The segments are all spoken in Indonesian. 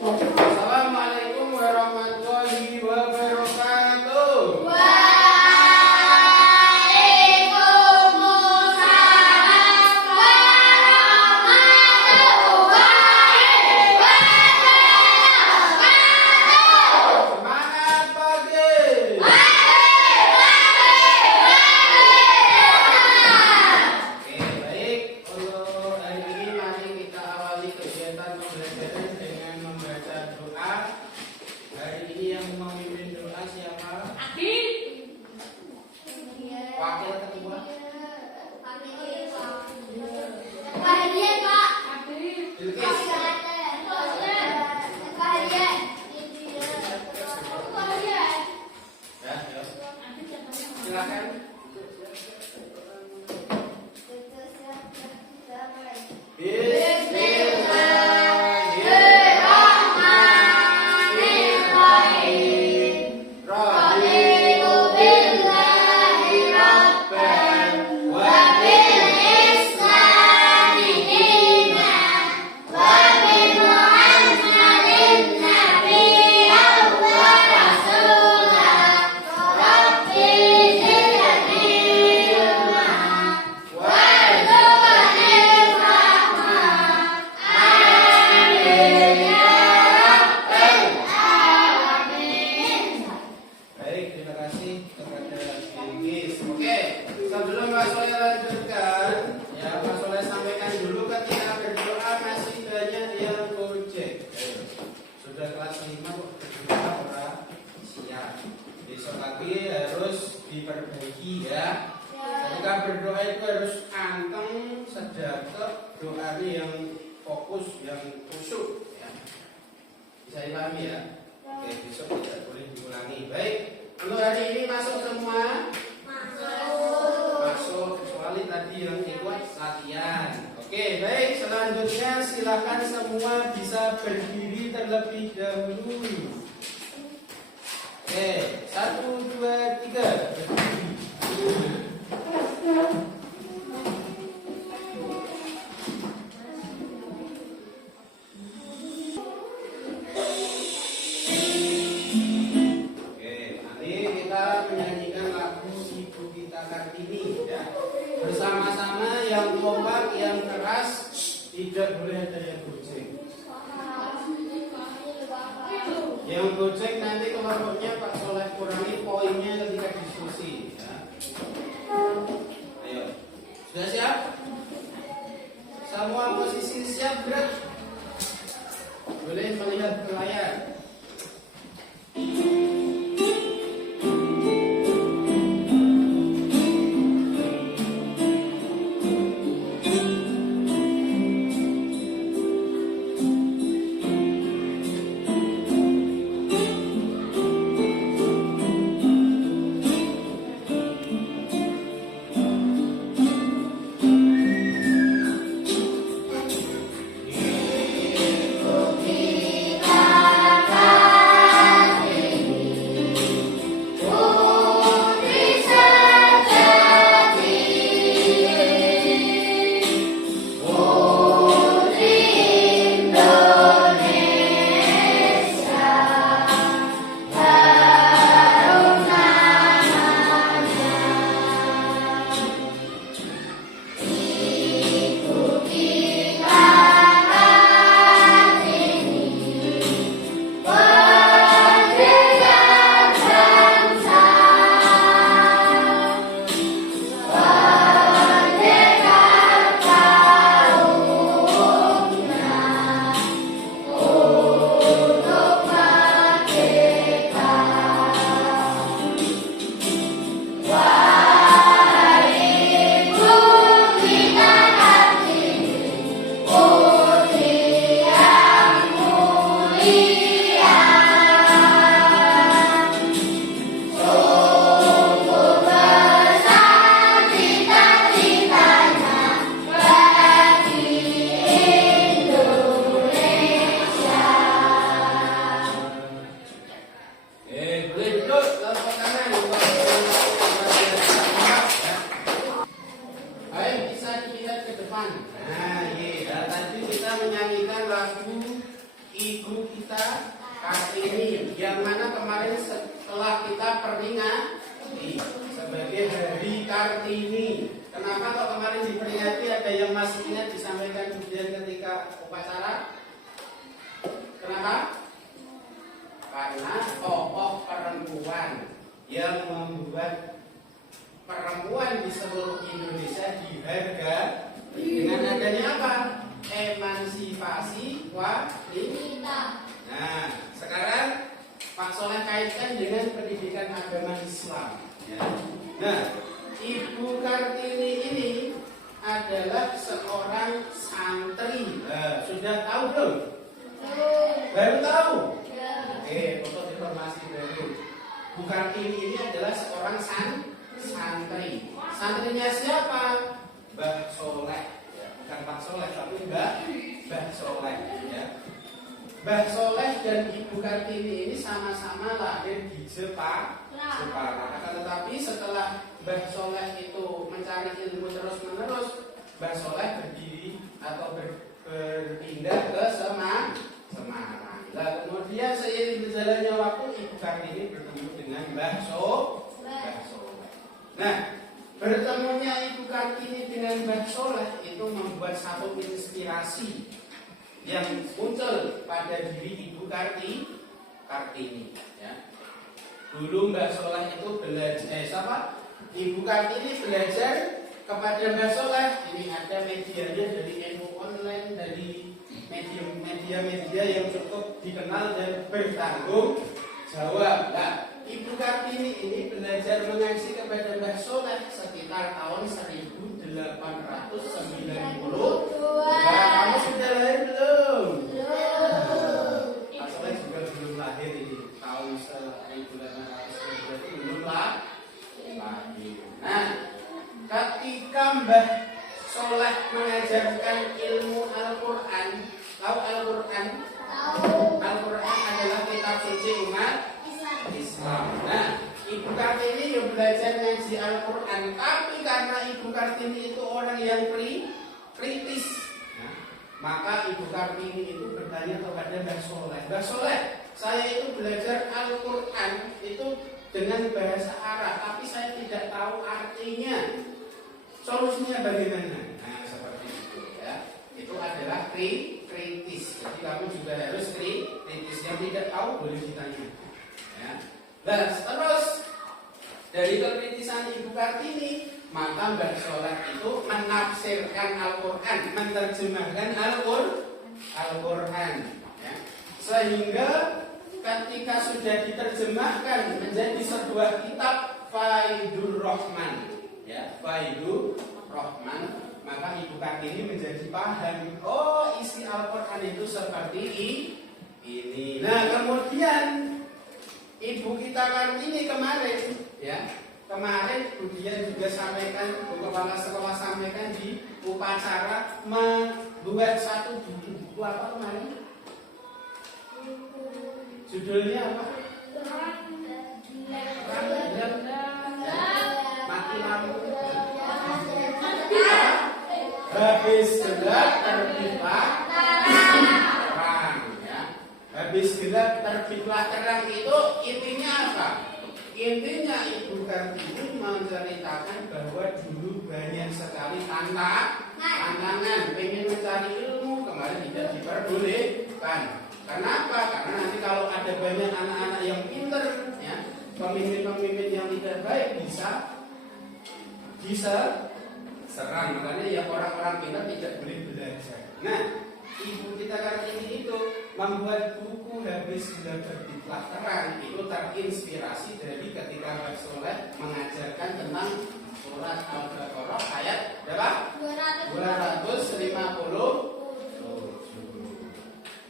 Assalamualaikum warahmatullahi wabarakatuh. Waalaikumsalam warahmatullahi wabarakatuh. Semangat pagi. Oke, baik. Untuk hari ini mari kita awali kegiatan pembelajaran dengan membaca doa. Hari ini yang memimpin doa siapa? Wakil ketua. Bilkis. Ya, ya. Silakan. Bismillahirrahmanirrahim. Raditu billahi rabban wa bil islami dinan wa bi Muhammadin nabiyyan wa rasulan. Rabbi zidni ilma warzuqni fahma. Amin ya rabbal alamin. Baik, terima kasih kepada Bilkis. Oke, sebelum Mas Soleh lanjutkan, ya Mas Soleh sampaikan dulu ketika berdoa masih banyak yang gojek. Sudah kelas 5 kok berdoa ora siap. Besok lagi harus diperbaiki ya. Ketika berdoa itu harus anteng, sedekah, doanya yang fokus, yang khusyuk ya. Bisa dipahami ya? Oke, besok tidak boleh diulangi. Baik, untuk hari ini masuk semua? Masuk, kecuali tadi yang ikut latihan. Oke, baik, selanjutnya silakan semua bisa berdiri terlebih dahulu. Oke, 1, 2, 3. Berdiri. Oke, nanti kita menyanyikan lagu Ibu Kita Kartini ya. Bersama-sama yang kompak, yang keras, tidak boleh ada yang gojek. Yang gojek nanti kelompoknya Pak Soleh kurangi poinnya ketika diskusi ya. Ayo, sudah siap? Semua posisi siap, gerak. Boleh melihat ke layar. Kita Ibu kita Kartini, yang mana kemarin setelah kita peringati sebagai Hari Kartini. Kenapa kok kemarin diperingati? Ada yang masih ingat disampaikan kemudian ketika upacara? Kenapa? Karena tokoh perempuan yang membuat perempuan di seluruh Indonesia dihargai dengan adanya apa? Emansipasi wanita. Nah, sekarang Pak Soleh kaitkan dengan pendidikan agama Islam. Ya. Nah, Ibu Kartini ini adalah seorang santri. Nah, sudah tahu belum? Baru tahu? Oke, untuk informasi baru. Bu Kartini ini adalah seorang santri. Santrinya siapa? Mbah Soleh. Ya, bukan Pak Soleh, tapi Mbah Soleh. Ya. Mbah Soleh dan Ibu Kartini ini sama-sama lahir di Jepara. Akan tetapi setelah Mbah Soleh itu mencari ilmu terus-menerus, Mbah Soleh berdiri atau berpindah ke Semarang. Nah, kemudian seiring berjalannya waktu, Ibu Kartini bertemu dengan Mbah Soleh. Nah, bertemunya Ibu Kartini dengan Mbah Soleh itu membuat satu inspirasi yang muncul pada diri Ibu Kartini. Ya. Dulu Mbah Soleh itu belajar, Ibu Kartini belajar kepada Mbah Soleh. Ini ada medianya dari ilmu online, dari media-media yang cukup dikenal dan bertanggung jawab. Nah, Ibu Kartini ini belajar mengaji kepada Mbah Soleh sekitar tahun 1890. Nah, kamu sudah lahir belum? Pak Soleh juga belum lahir ini. Tahun 1890 belum lahir. Nah, ketika Mbah Soleh mengajarkan ilmu Al-Quran, tahu Al-Quran? Al-Quran adalah kitab suci umat Islam. Nah, Ibu Kartini yang belajar ngaji Al-Quran, tapi karena Ibu Kartini itu orang yang kritis, nah, maka Ibu Kartini itu bertanya kepada Mbah Soleh. Mbah Soleh, saya itu belajar Al-Quran itu dengan bahasa Arab, tapi saya tidak tahu artinya. Solusinya bagaimana? Nah, seperti itu ya. Itu adalah kritis. Jadi kamu juga harus kritis. Yang tidak tahu boleh ditanya. Ya. Nah, terus dari kekritisan Ibu Kartini, maka Mbah Soleh itu menafsirkan Al-Quran, menerjemahkan Al-Quran. Ya. Sehingga ketika sudah diterjemahkan menjadi sebuah kitab Faidur Rahman, ya, Faidur Rahman, maka Ibu Kartini menjadi paham, oh isi Al-Quran itu seperti ini. Nah, kemudian Ibu kita Kartini kemarin, ya, kemarin kemudian juga sampaikan, kepala sekolah sampaikan di upacara membuat satu buku apa kemarin? Judulnya apa? Mati lampu. Habis gelap terbitlah terang, ya. Habis gelap terbitlah terang itu intinya apa? Intinya Ibu Kartini menceritakan bahwa dulu banyak sekali tantangan, pengen mencari ilmu, kemarin tidak diperbolehkan. Kenapa? Karena nanti kalau ada banyak anak-anak yang pinter, ya, pemimpin-pemimpin yang tidak baik bisa serang. Makanya ya orang-orang pintar tidak boleh belajar. Nah, Ibu kita Kartini itu membuat buku Habis Gelap Terbitlah Terang. Itu terinspirasi dari ketika Mbah Soleh mengajarkan tentang surat Al-Baqarah ayat berapa? 250.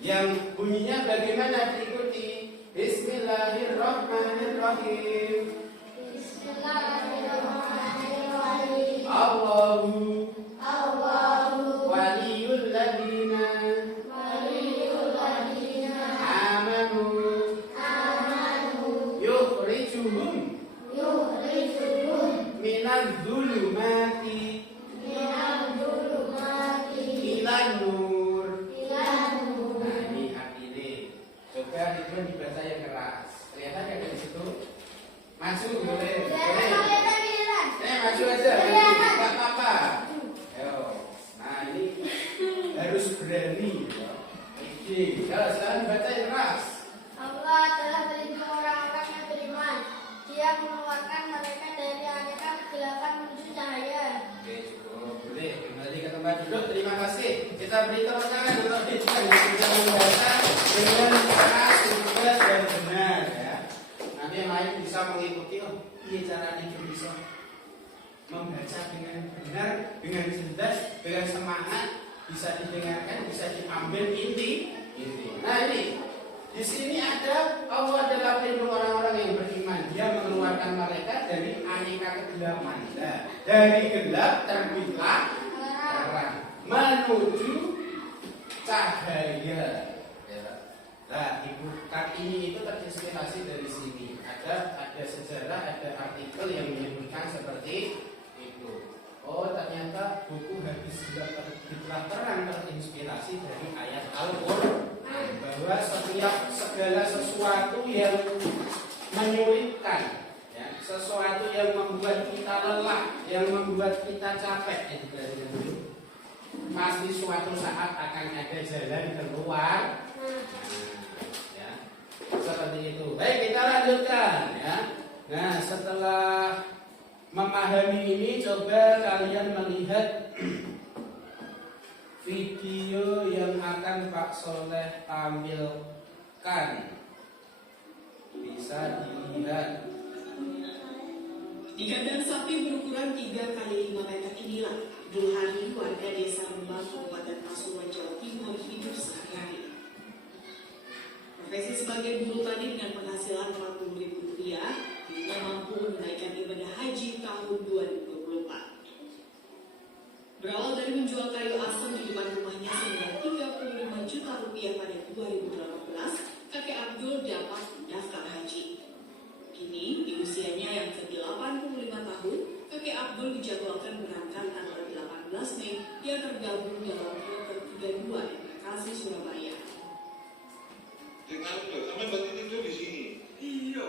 Yang bunyinya bagaimana? Diikuti. Bismillahirrahmanirrahim. Bismillahirrahmanirrahim. Allahu waliyul ladina amanu yukhrijuhum minadh dhulumati ilan nur. Nah, ini artinya Maju boleh. Kelihatan, kelihatan, kelihatan. Maju aja. Kelihatan. Enggak apa-apa. Ayo. Nah, ini harus berani. Oke, sekarang baca yang keras. Allah telah melindungi orang-orang yang beriman. Dia mengeluarkan mereka dari aneka kegelapan menuju cahaya. Oke, cukup. Boleh kembali ke tempat duduk. Terima kasih. Kita beri tepuk tangan untuk Dijan yang sudah membaca dengan keras, jelas dan benar ya. Nanti yang lain bisa mengikuti. Oh, iya caranya itu bisa membaca dengan benar, dengan jelas, dengan semangat, bisa didengarkan, bisa diambil inti. Nah ini di sini ada Allah adalah pelindung orang-orang yang beriman. Dia mengeluarkan mereka dari aneka kegelapan. Nah, dari gelap terbitlah terang menuju cahaya. Nah, ibu ini itu terinspirasi dari sini. Ada sejarah, ada artikel yang menyebutkan seperti itu. Oh, ternyata buku Hadis Gelap Terbitlah Terang terinspirasi dari ayat Al-Qur'an bahwa segala sesuatu yang menyulitkan, ya, sesuatu yang membuat kita lelah, yang membuat kita capek, pasti suatu saat akan ada jalan keluar. Ya, seperti itu. Baik, kita lanjutkan ya. Nah, setelah memahami ini, coba kalian melihat video yang akan Pak Soleh tampilkan. Bisa dilihat. Di kandang sapi berukuran 3 kali 5 meter inilah Abdul Hani, warga desa Rembang, Kabupaten Pasuruan, Jawa Timur, hidup sehari-hari. Profesi sebagai buruh tani dengan penghasilan Rp40.000 hingga mampu menunaikan ibadah haji tahun 2024. Berawal dari menjual kayu asam di depan rumahnya senilai Rp35 juta pada 2018, kakek Abdul dapat mendaftar haji. Kini, di usianya yang ke-85 tahun, kakek Abdul dijadwalkan berangkat tanggal 18 Mei yang tergabung dalam kloter 32 Bekasi, Surabaya. Dengan sampai berarti tidur di sini. Iya.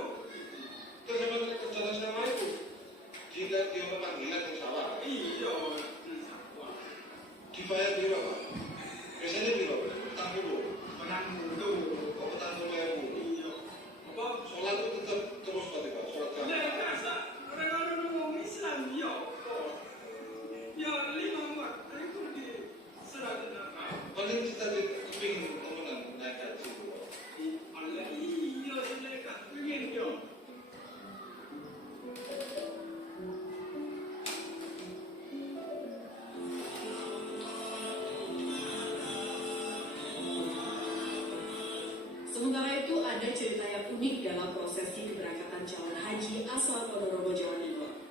Terus sampai kerja sama itu. Jika dia panggilan ke sawah. Iya. Dibayar berapa? Biasanya berapa? Petang dulu. Petang dulu. Kok petang dulu ya bu? Iya. Apa? Sholat itu tetap terus berarti pak? Sholat jamaah. Ya biasa. Orang-orang ngomong Islam ya. Ya 5 waktu itu di sholat jamaah. Paling kita kepingin temenan naik haji bu. Allah iya mereka pengen yo. Sementara itu ada cerita yang unik dalam prosesi keberangkatan calon haji asal Ponorogo, Jawa Timur.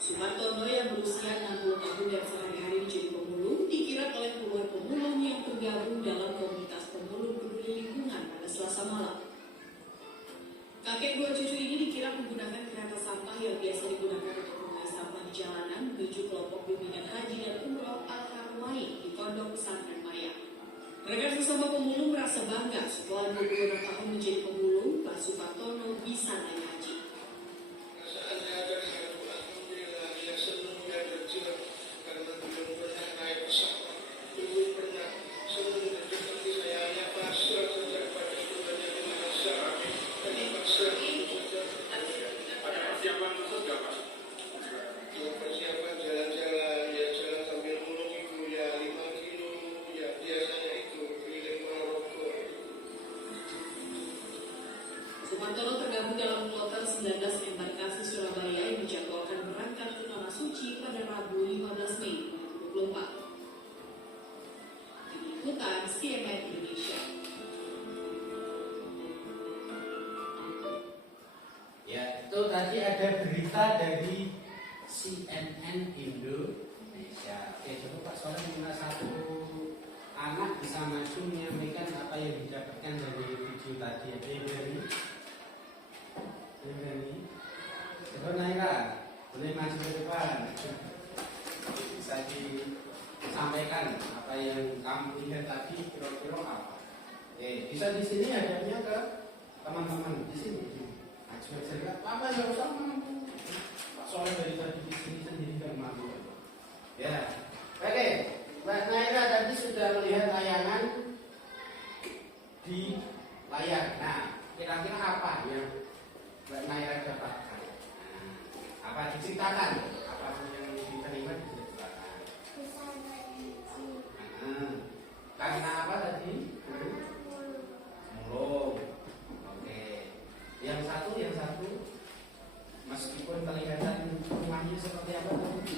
Sumartono yang berusia 60 tahun dan sehari-hari menjadi pemulung dikira oleh puluhan pemulung yang tergabung dalam komunitas pemulung peduli lingkungan pada Selasa malam. Kakek dua cucu ini dikira menggunakan kereta sampah yang biasa digunakan untuk mengurai sampah di jalanan menuju kelompok bimbingan haji dan umroh Al-Karwai di Pondok Pesantren Maya. Mereka sesama pemulung merasa bangga setelah 26 tahun menjadi pemulung, Pak Sumartono bisa naik haji. Perasaannya dari satu alhamdulillah dia senang dia kecil karena belum pernah naik pesawat, belum pernah senang dan seperti saya hanya pasrah saja pada Tuhannya Maha Amin. Tadi pasrah saja. Ada persiapan khusus nggak pak? Persiapan jalan-jalan, ya jalan sambil mulung ibu ya 5 kilo, ya biasanya itu keliling Ponorogo. Sumartono tergabung dalam kloter 19 embarkasi Surabaya yang dijadwalkan berangkat ke Tanah Suci pada Rabu 15 Mei 2024. Tim Liputan CNN Indonesia. Ya, itu tadi ada berita dari CNN Indonesia. Oke, coba Pak Soleh minta satu anak bisa maju menyampaikan apa yang didapatkan dari video tadi. Ada yang berani? Yang berani? Coba Naira, boleh maju ke depan. Bisa disampaikan apa yang kamu lihat tadi kira-kira apa? Oke, bisa di sini hadapnya ke teman-teman di sini. Maju aja nggak apa-apa, nggak usah mampu. Pak Soleh dari tadi di sini sendiri nggak mampu. Ya, oke. Mbak Naira tadi sudah melihat tayangan di layar. Nah, kira-kira apa yang Mbak Naira dapatkan? Nah, apa diceritakan? Apa yang diterima diceritakan? Nah, karena apa tadi? Mulung. Oke. Yang satu meskipun kelihatan rumahnya seperti apa tadi?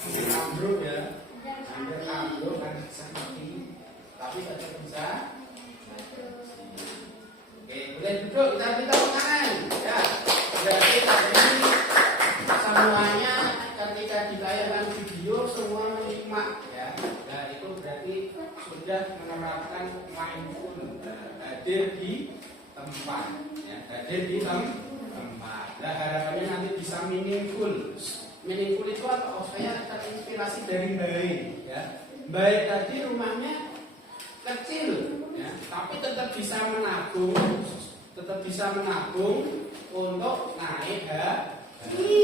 Hampir ambruk ya. Hampir ambruk kan seperti, tapi tetap bisa. Oke, boleh duduk, kita minta tangan. Ya, berarti tadi semuanya ketika ditayangkan video semua menyimak ya. Dan itu berarti sudah menerapkan mindful, hadir di tempat, ya, hadir di tempat. Nah, harapannya nanti bisa meaningful. Meaningful itu apa? Oh, saya terinspirasi dari baik, ya. Baik tadi rumahnya kecil, ya, tapi tetap bisa menabung untuk naik haji.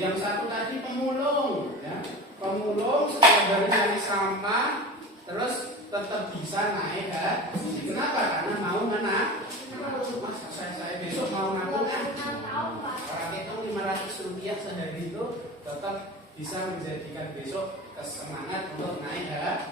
Yang satu tadi pemulung, ya, pemulung setiap hari nyari sampah, terus tetap bisa naik haji. Kenapa? Karena mau menabung. Masa saya besok mau nabung orang itu 500 rupiah sehari itu tetap bisa menjadikan besok kesemangat untuk naik haji.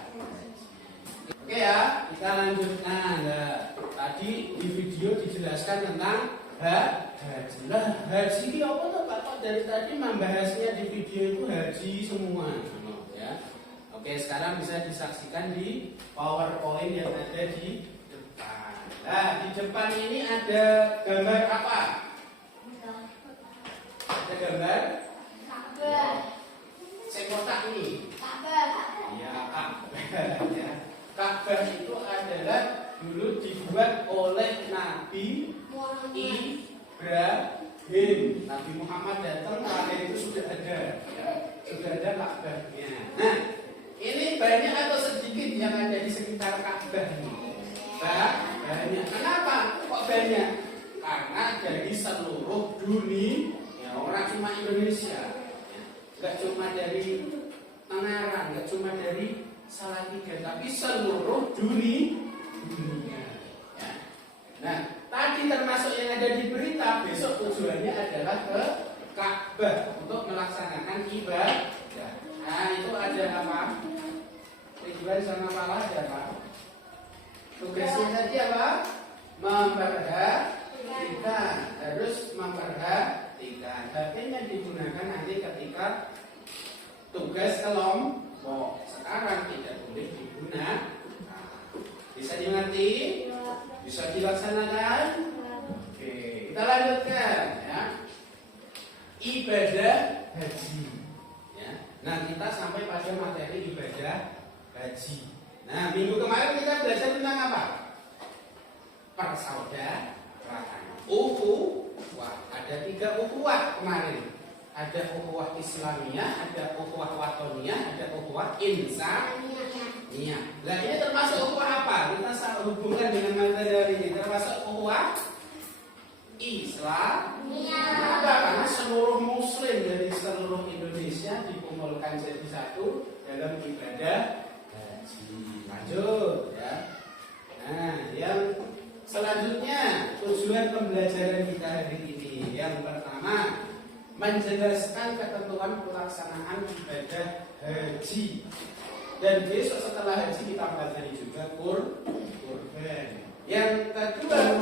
Oke ya, kita lanjutkan. Nah, tadi di video dijelaskan tentang haji. Nah, haji ini apa tuh Pak? Kok dari tadi membahasnya di video itu haji semua, ya. Oke, sekarang bisa disaksikan di PowerPoint yang ada di depan. Nah, di depan ini ada gambar apa? Ada gambar? Ka'bah. Saya kotak ini. Ka'bah. Iya, Ka'bah ya. Ka'bah itu adalah dulu dibuat oleh Nabi Ibrahim. Nabi Muhammad datang terakhir itu sudah ada, ya. Sudah ada Ka'bahnya. Nah, ini banyak atau sedikit yang ada di sekitar Ka'bah ini? Banyak. Kenapa kok banyak? Karena dari seluruh dunia, ya, orang cuma Indonesia, ya. Nggak cuma dari Tangerang, nggak cuma dari Salatiga, tapi seluruh dunia. Ya. Nah, tadi termasuk yang ada di berita, besok tujuannya adalah ke Ka'bah untuk melaksanakan ibadah. Nah, itu ada apa? Tujuan sama malah ada apa? Tugasnya tadi apa? Memperhatikan, harus memperhatikan. HP-nya digunakan nanti ketika tugas kelompok. Sekarang tidak boleh digunakan. Bisa dimengerti? Bisa dilaksanakan? Oke, kita lanjutkan ya. Ibadah haji. Ya. Nah, kita sampai pada materi ibadah haji. Nah, minggu kemarin kita belajar tentang apa? Persaudaraan. Ukhuwah. Ada 3 ukhuwah kemarin. Ada ukhuwah Islamiyah, ada ukhuwah Watoniyah, ada ukhuwah Insaniyah. Nah, ini termasuk ukhuwah apa? Kita hubungkan dengan materi hari ini. Termasuk ukhuwah Islamiyah. Kenapa? Karena seluruh Muslim dari seluruh Indonesia dikumpulkan jadi satu dalam ibadah haji. Lanjut ya. Nah, yang selanjutnya tujuan pembelajaran kita hari ini. Yang pertama, menjelaskan ketentuan pelaksanaan ibadah haji. Dan besok setelah haji kita pelajari juga kurban. Yang kedua,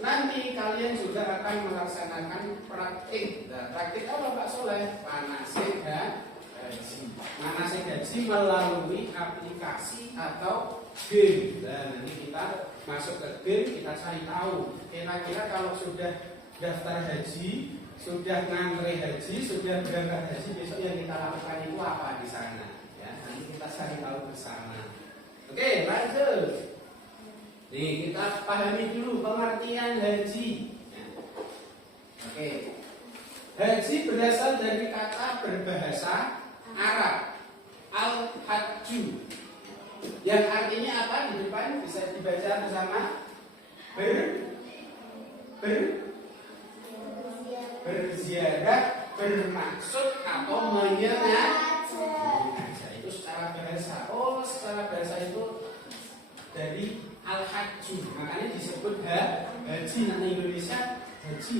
nanti kalian juga akan melaksanakan praktik. Nah, praktik apa Pak Soleh? Manasik haji. Manasik haji melalui aplikasi atau game. Dan nanti kita masuk ke game, kita cari tahu kira-kira kalau sudah daftar haji, sudah ngantri haji, sudah berangkat haji, besok yang kita lakukan itu apa di sana? Ya, nanti kita cari tahu bersama. Oke, lanjut. Nih, kita pahami dulu pengertian haji. Ya. Oke, haji berasal dari kata berbahasa Arab al-hajju, yang artinya apa? Di depan bisa dibaca bersama. berziarah bermaksud atau menyengaja itu secara bahasa. Oh, secara bahasa itu dari al-hajju, makanya disebut haji. Nah, Indonesia haji.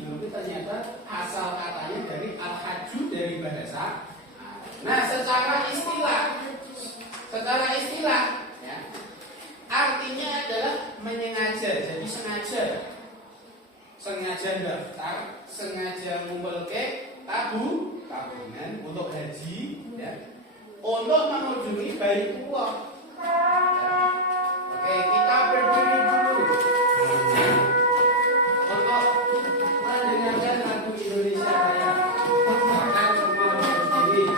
Tapi ternyata asal katanya dari al-hajju, dari bahasa. Nah, secara istilah ya, artinya adalah menyengaja. Jadi sengaja daftar, sengaja ngumpul ke tabungan untuk haji ya, untuk mengunjungi Baitullah. Oke, kita berdiri dulu untuk mendengarkan lagu Indonesia Raya. Akan semua berdiri.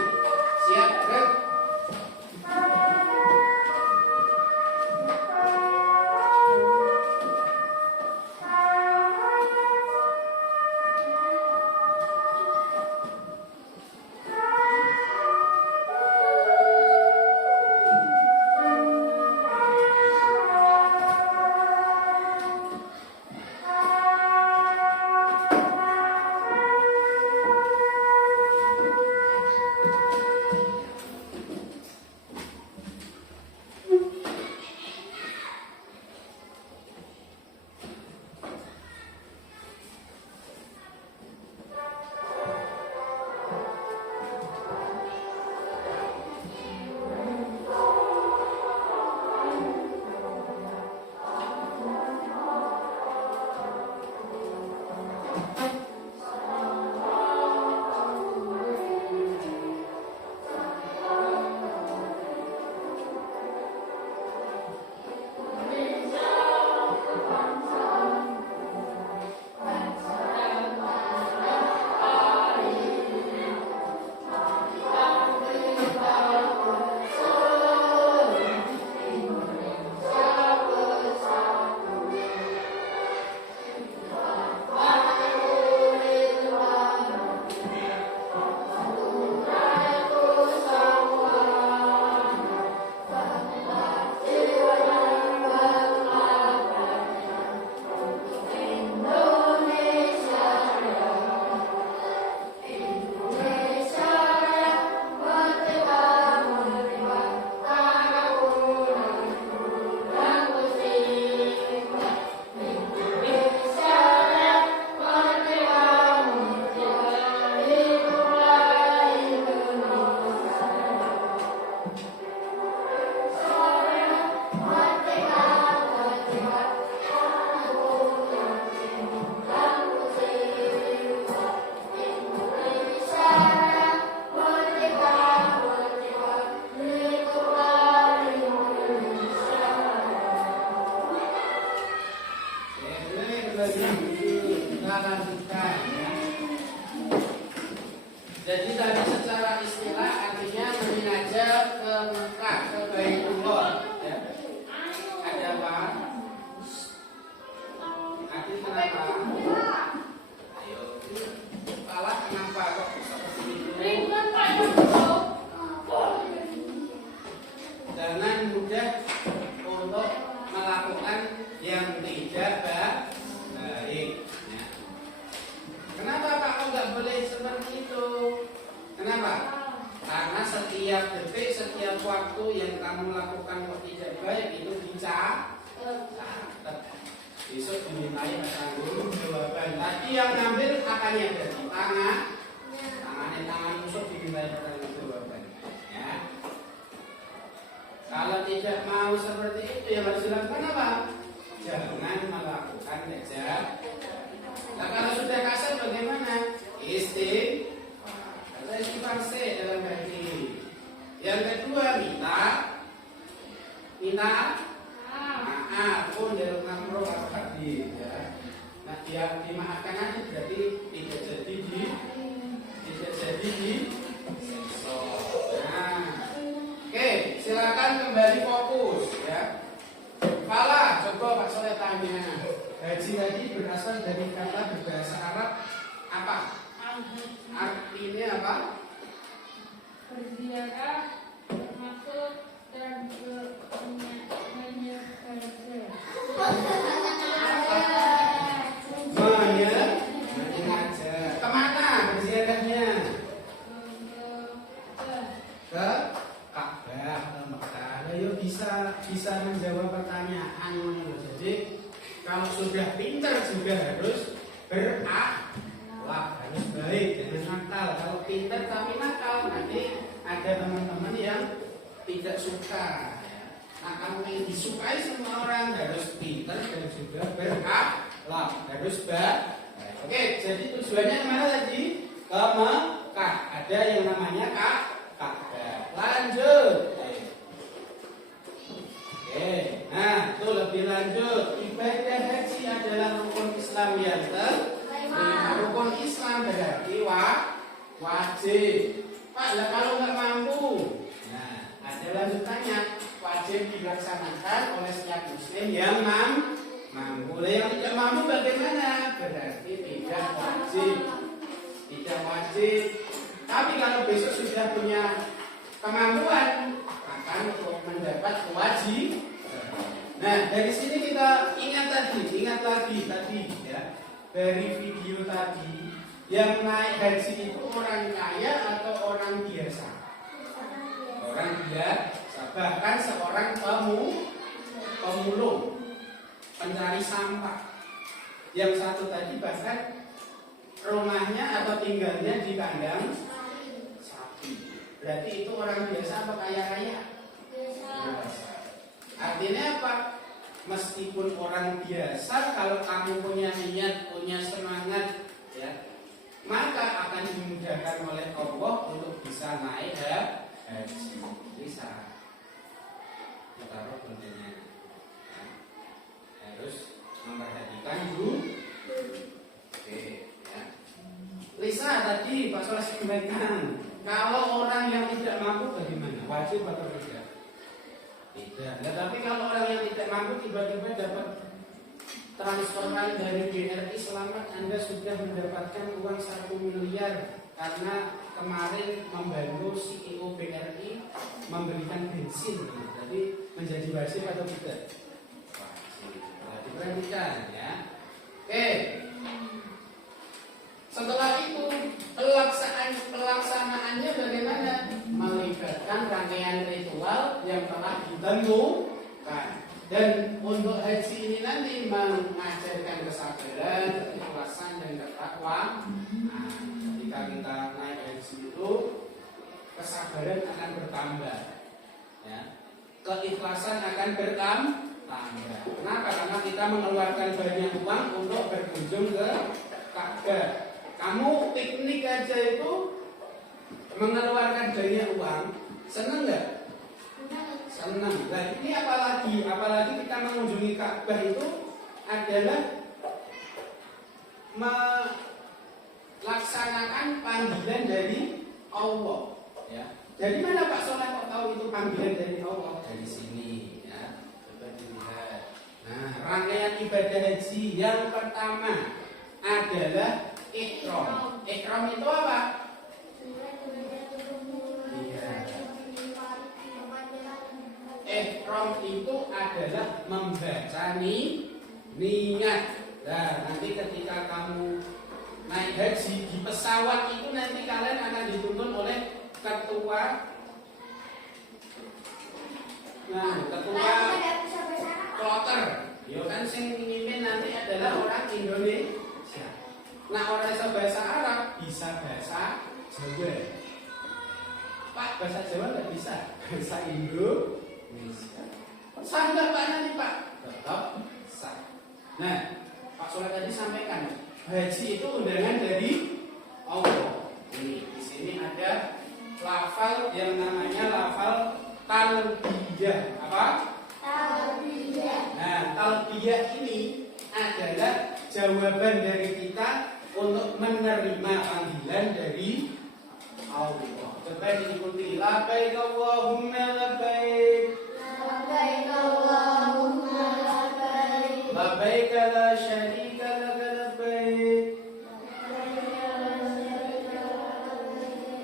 Siap, gerak. Jadi tadi secara istilah artinya mengajak ke Mekah, ke Baitullah. Ya. Ada apa? Arti kenapa? Ayo. Kepala kenapa kok seperti itu? Jangan mudah untuk melakukan yang tidak baik. Ya. Kenapa Pak kok nggak boleh seperti itu? Kenapa? Karena setiap detik, setiap waktu yang kamu lakukan kok tidak baik itu dicatat. Besok dimintai tanggung jawaban. Tadi yang ngambil akannya berarti tangan musuh dimintai tanggung jawaban. Ya. Kalau tidak mau seperti itu ya harus dilakukan apa? Jangan melakukan kejahatan. Nah kalau sudah kasar bagaimana? Istighfar dalam hati. Yang kedua minta maaf pun dari makro atau hati ya. Nah dia dimaafkan aja berarti tidak jadi Nah, oke silakan kembali fokus ya. Fala, coba Pak Soleh tanya. Haji tadi berasal dari kata berbahasa Arab apa? Artinya apa? Berziarah bermaksud dan menyengaja. menjawab pertanyaan. Jadi kalau sudah pintar juga harus berakhlak, harus baik, jangan nakal. Kalau pintar tapi nakal, nanti ada teman-teman yang tidak suka. Nah, kamu yang disukai semua orang harus pintar dan juga berakhlak, harus baik. Oke, jadi tujuannya kemana tadi? Ke Mekah. Ada yang namanya Ka'bah. Lanjut. Oke, nah itu lebih lanjut. Ibadah haji adalah rukun Islam yang kelima. Rukun Islam berarti wajib. Pak, lah kalau nggak mampu, nah ada lanjutannya. Wajib dilaksanakan oleh setiap muslim yang mampu. Yang tidak mampu bagaimana? Berarti tidak wajib. Tidak wajib. Tapi kalau besok sudah punya kemampuan, akan mendapat wajib. Nah, dari sini kita ingat lagi tadi ya. Dari video tadi, yang naik haji itu orang kaya atau orang biasa? Orang biasa, bahkan seorang pemulung, pencari sampah. Yang satu tadi bahkan rumahnya atau tinggalnya di kandang sapi. Berarti itu orang biasa apa kaya-kaya? Biasa. Artinya apa? Meskipun orang biasa, kalau kamu punya niat, punya semangat, ya, maka akan dimudahkan oleh Allah untuk bisa naik haji. Bisa. Taruh tentunya. Harus memperhatikan dulu. Oke, ya. Lisa tadi Pak Soleh sampaikan, kalau orang yang tidak mampu bagaimana? Wajib atau tidak? Tidak. Nah, tapi kalau orang yang tidak mampu tiba-tiba dapat transferan dari BRI, selamat, Anda sudah mendapatkan uang 1 miliar karena kemarin membantu CEO BRI memberikan bensin. Jadi menjadi wajib atau tidak? Wajib. Nah, diperhatikan ya. Oke. Setelah itu pelaksanaannya bagaimana? Melibatkan rangkaian ritual yang telah ditentukan. Dan untuk haji ini nanti mengajarkan kesabaran, keikhlasan dan ketakwaan. Nah, ketika kita naik haji itu kesabaran akan bertambah, ya. Keikhlasan akan bertambah. Kenapa? Karena kita mengeluarkan banyak uang untuk berkunjung ke Ka'bah. Kamu piknik aja itu mengeluarkan banyak uang, seneng nggak? Senang. Nah, ini apalagi kita mengunjungi Ka'bah itu adalah melaksanakan panggilan dari Allah. Ya. Dari mana Pak Soleh kok tahu itu panggilan dari Allah? Dari sini. Ya. Coba dilihat. Nah, rangkaian ibadah haji yang pertama adalah Ihram. Ihram itu apa? Ihram itu adalah membaca niat. Nah, nanti ketika kamu naik haji di pesawat itu nanti kalian akan dituntun oleh ketua. Nah, ketua kloter. Ya kan sing mimpin nanti adalah orang Indonesia. Nah, orang bisa bahasa Arab, bisa bahasa Jawa. Pak, bahasa Jawa nggak bisa. Bahasa Indonesia. Sah nggak Pak nanti Pak? Tetap sah. Nah, Pak Soleh tadi sampaikan, haji itu undangan dari Allah. Ini di sini ada lafal yang namanya lafal talbiyah. Apa? Talbiyah. Nah, talbiyah ini adalah jawaban dari kita untuk menerima panggilan dari Allah. Coba diikuti. Labbaik Allahumma labbaik. Labbaik Allahumma labbaik. Labbaik la syarika laka labbaik.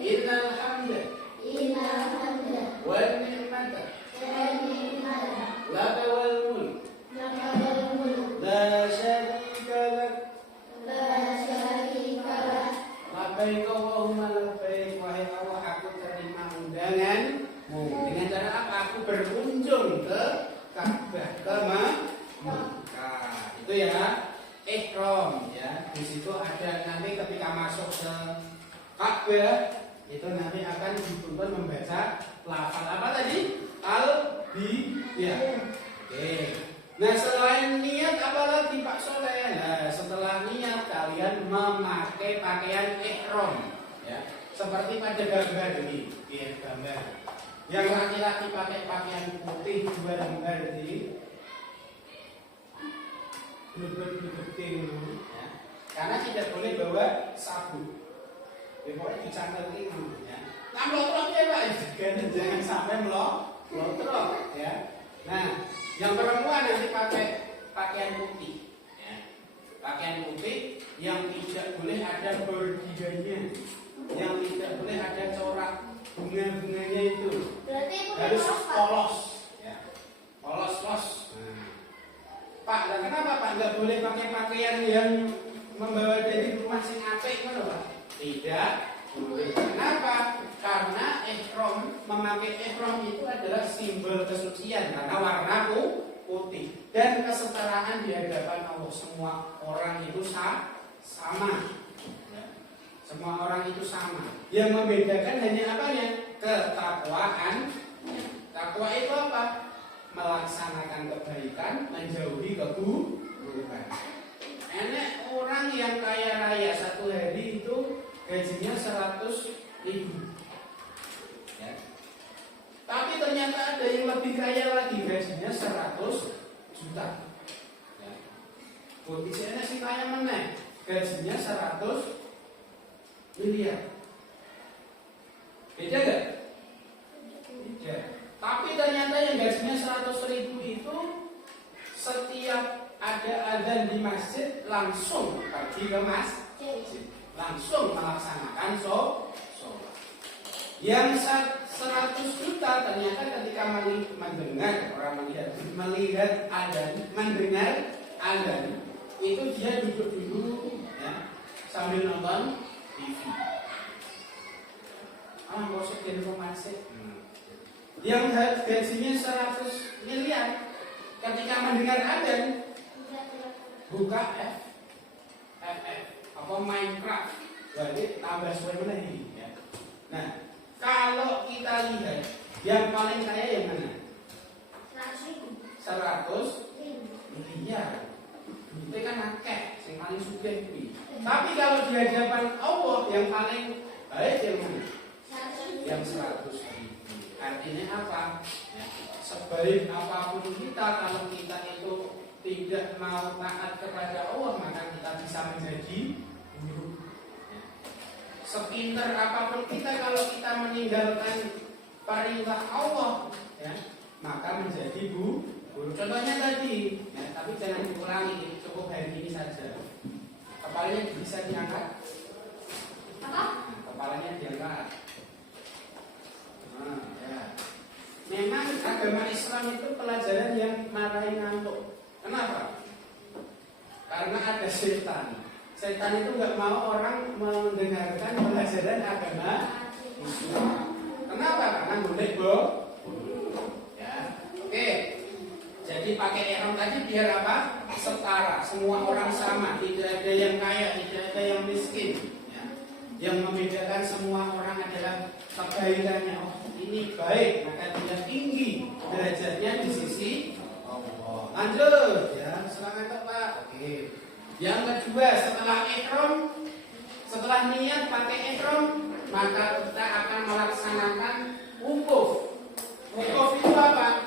Innal hamda. Innal hamda. Wal ni'mata. Wal ni'mata. Laka wal mulk. Laka wal mulk. La syarika lak. La syarika lak. Labbaik Allahumma labbaik. Wahai Allah, aku terima undanganmu. Dengan cara apa? Aku ke Mekah. Itu ya, ihram ya. Di situ ada nanti ketika masuk ke Ka'bah itu nanti akan dituntut membaca lafal apa tadi? Talbiyah. Oke. Nah selain niat apalagi Pak Soleh? Nah setelah niat kalian memakai pakaian ihram ya. Seperti pada gambar ini, ya gambar. Yang laki-laki pakai pakaian putih dua lembar ini. Betul-betul ya. Karena tidak boleh bawa sabuk. Ya pokoknya dicantelin ya. Nah melotrok ya Pak, jangan sampai melotrok ya. Nah yang perempuan nanti pakai pakaian putih ya. Pakaian putih yang tidak boleh ada bordirannya, yang tidak boleh ada corak bunga-bunganya itu. Berarti itu Harus polos, Pak. polos ya. Polos. Nah. Pak, dan kenapa Pak nggak boleh pakai pakaian yang membawa dari rumah sing apik ngono Pak? Tidak boleh. Kenapa? Karena ihram, memakai ihram itu adalah simbol kesucian karena warna putih dan kesetaraan di hadapan Allah. Semua orang itu sama. Ya. Semua orang itu sama. Yang membedakan hanya apanya? Ketakwaan. Ya. Takwa itu apa? Melaksanakan kebaikan, menjauhi keburukan. Enak orang yang kaya raya satu hari itu gajinya 100.000 ya. Tapi ternyata ada yang lebih kaya lagi gajinya 100 juta ya. Bisanya si kaya meneh gajinya 100 miliar. Beda gak? Beda. Tapi ternyata yang gajinya 100.000 itu setiap ada adzan di masjid langsung pergi ke masjid, langsung melaksanakan sholat. Yang 100 juta ternyata ketika mendengar orang melihat adzan, mendengar adzan itu dia duduk dulu ya, sambil nonton TV. Nggak usah informasi. Yang gajinya 100 miliar ketika mendengar adzan buka FF apa Minecraft, berarti tambah suara ini ya. Nah kalau kita lihat yang paling kaya yang mana? 100 miliar. Itu kan akeh, yang paling sugih kuwi. Tapi kalau di hadapan Allah yang paling baik yang mana? Yang 100.000. Artinya apa? Ya, sebaik apapun kita, kalau kita itu tidak mau taat kepada Allah, maka kita bisa menjadi buruk. Ya. Sepinter apapun kita, kalau kita meninggalkan perintah Allah, ya, maka menjadi buruk. Contohnya tadi, ya, tapi jangan dikurangi, cukup hari ini saja. Kepalanya bisa diangkat? Apa? Kepalanya diangkat. Nah, ya. Memang agama Islam itu pelajaran yang marahin ngantuk. Kenapa? Karena ada setan. Setan itu nggak mau orang mendengarkan pelajaran agama Islam. Kenapa? Karena boleh ya. Oke. Jadi pakai ihram tadi biar apa? Setara. Semua orang sama. Tidak ada yang kaya, tidak ada yang miskin. Ya. Yang membedakan semua orang adalah kebaikannya. Oh, ini baik, maka dia tinggi derajatnya di sisi Allah. Lanjut ya, silakan Pak. Oke. Yang kedua, setelah ihram, setelah niat pakai ihram, maka kita akan melaksanakan wukuf. Wukuf itu apa?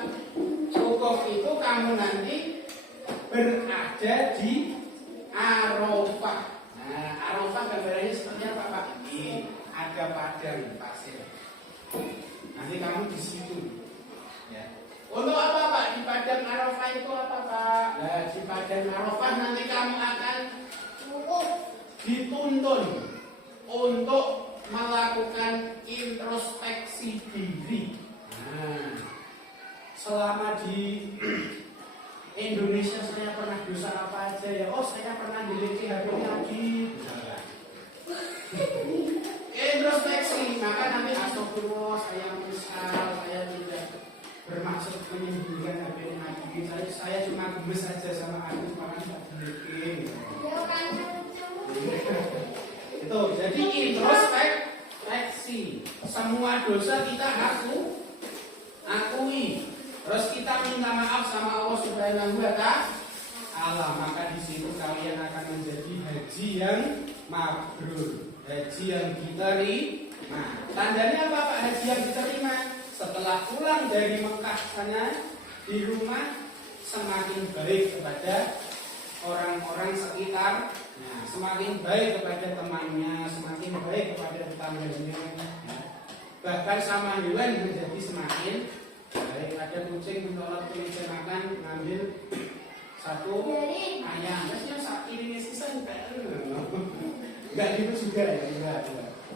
Wukuf itu kamu nanti berada di Arafah. Nah, Arafah gambarannya seperti apa Pak? Ini ada padang pasir. Nanti kamu di situ. Ya. Untuk apa Pak? Di padang Arafah itu apa Pak? Nah, di padang Arafah nanti kamu akan dituntun untuk melakukan introspeksi diri. Nah, selama di Indonesia saya pernah dosa apa aja ya? Oh, saya pernah diliki HP lagi. Introspeksi, maka nanti astagfirullah, saya menyesal, saya tidak bermaksud menyembunyikan HP Nabi. Saya cuma gemes saja sama Agus, makan tak dibikin. Itu jadi introspeksi. Semua dosa kita akui. Terus kita minta maaf sama Allah Subhanahu wa Ta'ala. Maka di situ kalian akan menjadi haji yang mabrur, haji yang diterima. Tandanya apa Pak haji yang diterima? Setelah pulang dari Mekah sana, di rumah semakin baik kepada orang-orang sekitar, nah, semakin baik kepada temannya, semakin baik kepada tetangganya, ya. Bahkan sama hewan menjadi semakin baik. Ada kucing menolak kucing makan, ngambil satu ayam, terusnya sak piringnya sisa enggak gitu juga ya, enggak.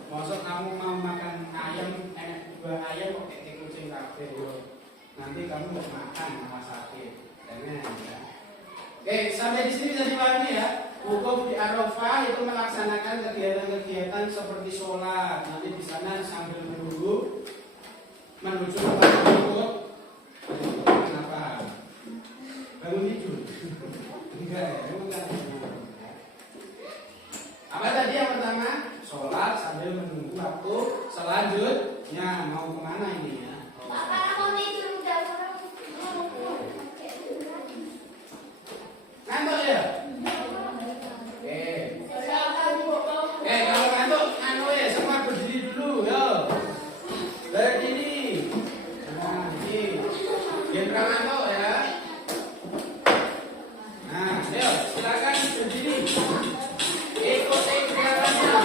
Maksud kamu mau makan ayam, dua ayam kok kayak kucing kafe, nanti kamu mau makan malah sakit, jangan ya. Oke, sampai di sini bisa dipahami ya. Wukuf di Arafah itu melaksanakan kegiatan-kegiatan seperti sholat. Nanti di sana sambil menunggu menuju tempat wukuf. Kenapa? Bangun tidur? Enggak ya, enggak. Apa tadi yang pertama? Sholat sambil menunggu waktu selanjutnya. Mau kemana ini ya? Ngantuk ya? Kalau ngantuk, ya semua berdiri dulu, yo. Berdiri. Nah, ini. Biar ngantuk ya. Nah, ayo silakan berdiri. Ikuti gerakannya.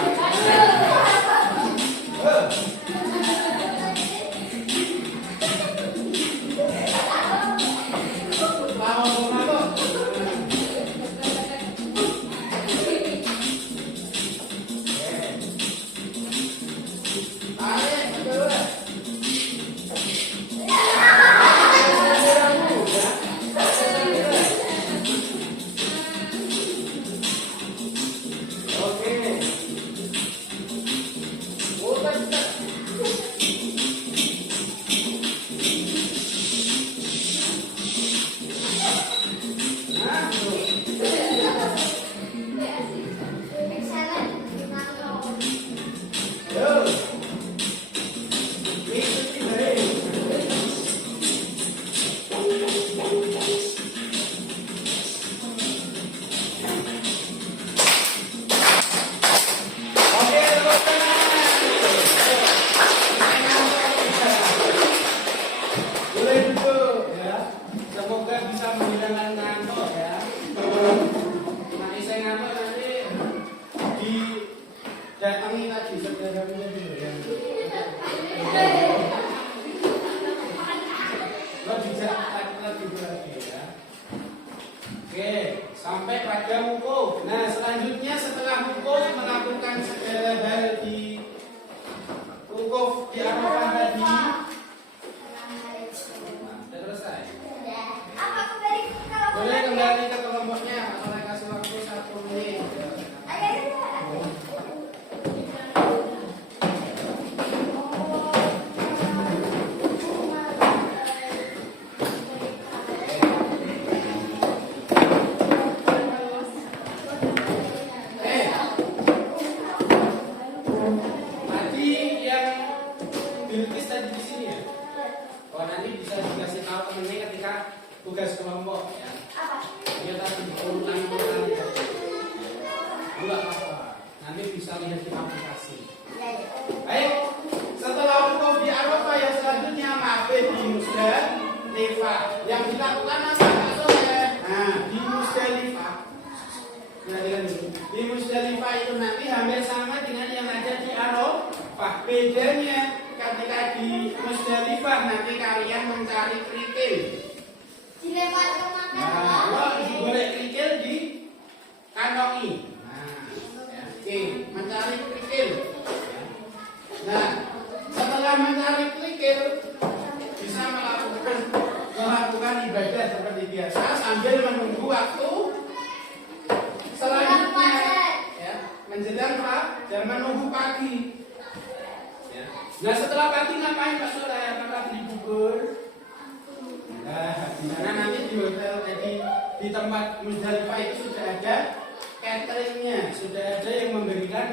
Sampai pada wukuf. Nah, selanjutnya setelah wukuf melakukan segala hal di wukuf di Arafah tadi. Sudah selesai. Boleh kembali ke kelompoknya. Saya kasih waktu 1 menit. Tugas kelompok ya. Dia tadi ulang. Enggak apa-apa. Nanti bisa lihat di aplikasi. Baik. Setelah wukuf di Arafah yang selanjutnya mabit di Musdalifah. Yang dilakukan apa Pak Soleh? Nah, di Musdalifah. Di Musdalifah itu nanti hampir sama dengan yang ada di Arafah. Bedanya ketika di Musdalifah nanti kalian mencari kerikil. Dilempar ke mana? Nah, kalau digoreng kerikil di kantongi. Nah, ya, oke, mencari kerikil. Nah, setelah mencari kerikil bisa melakukan ibadah seperti biasa sambil menunggu waktu selanjutnya. Ya, menjelang Pak, dan menunggu pagi. Ya. Nah, setelah pagi ngapain Pak Soleh? Apakah beli bubur? hotel di tempat Musdalifah itu sudah ada cateringnya, sudah ada yang memberikan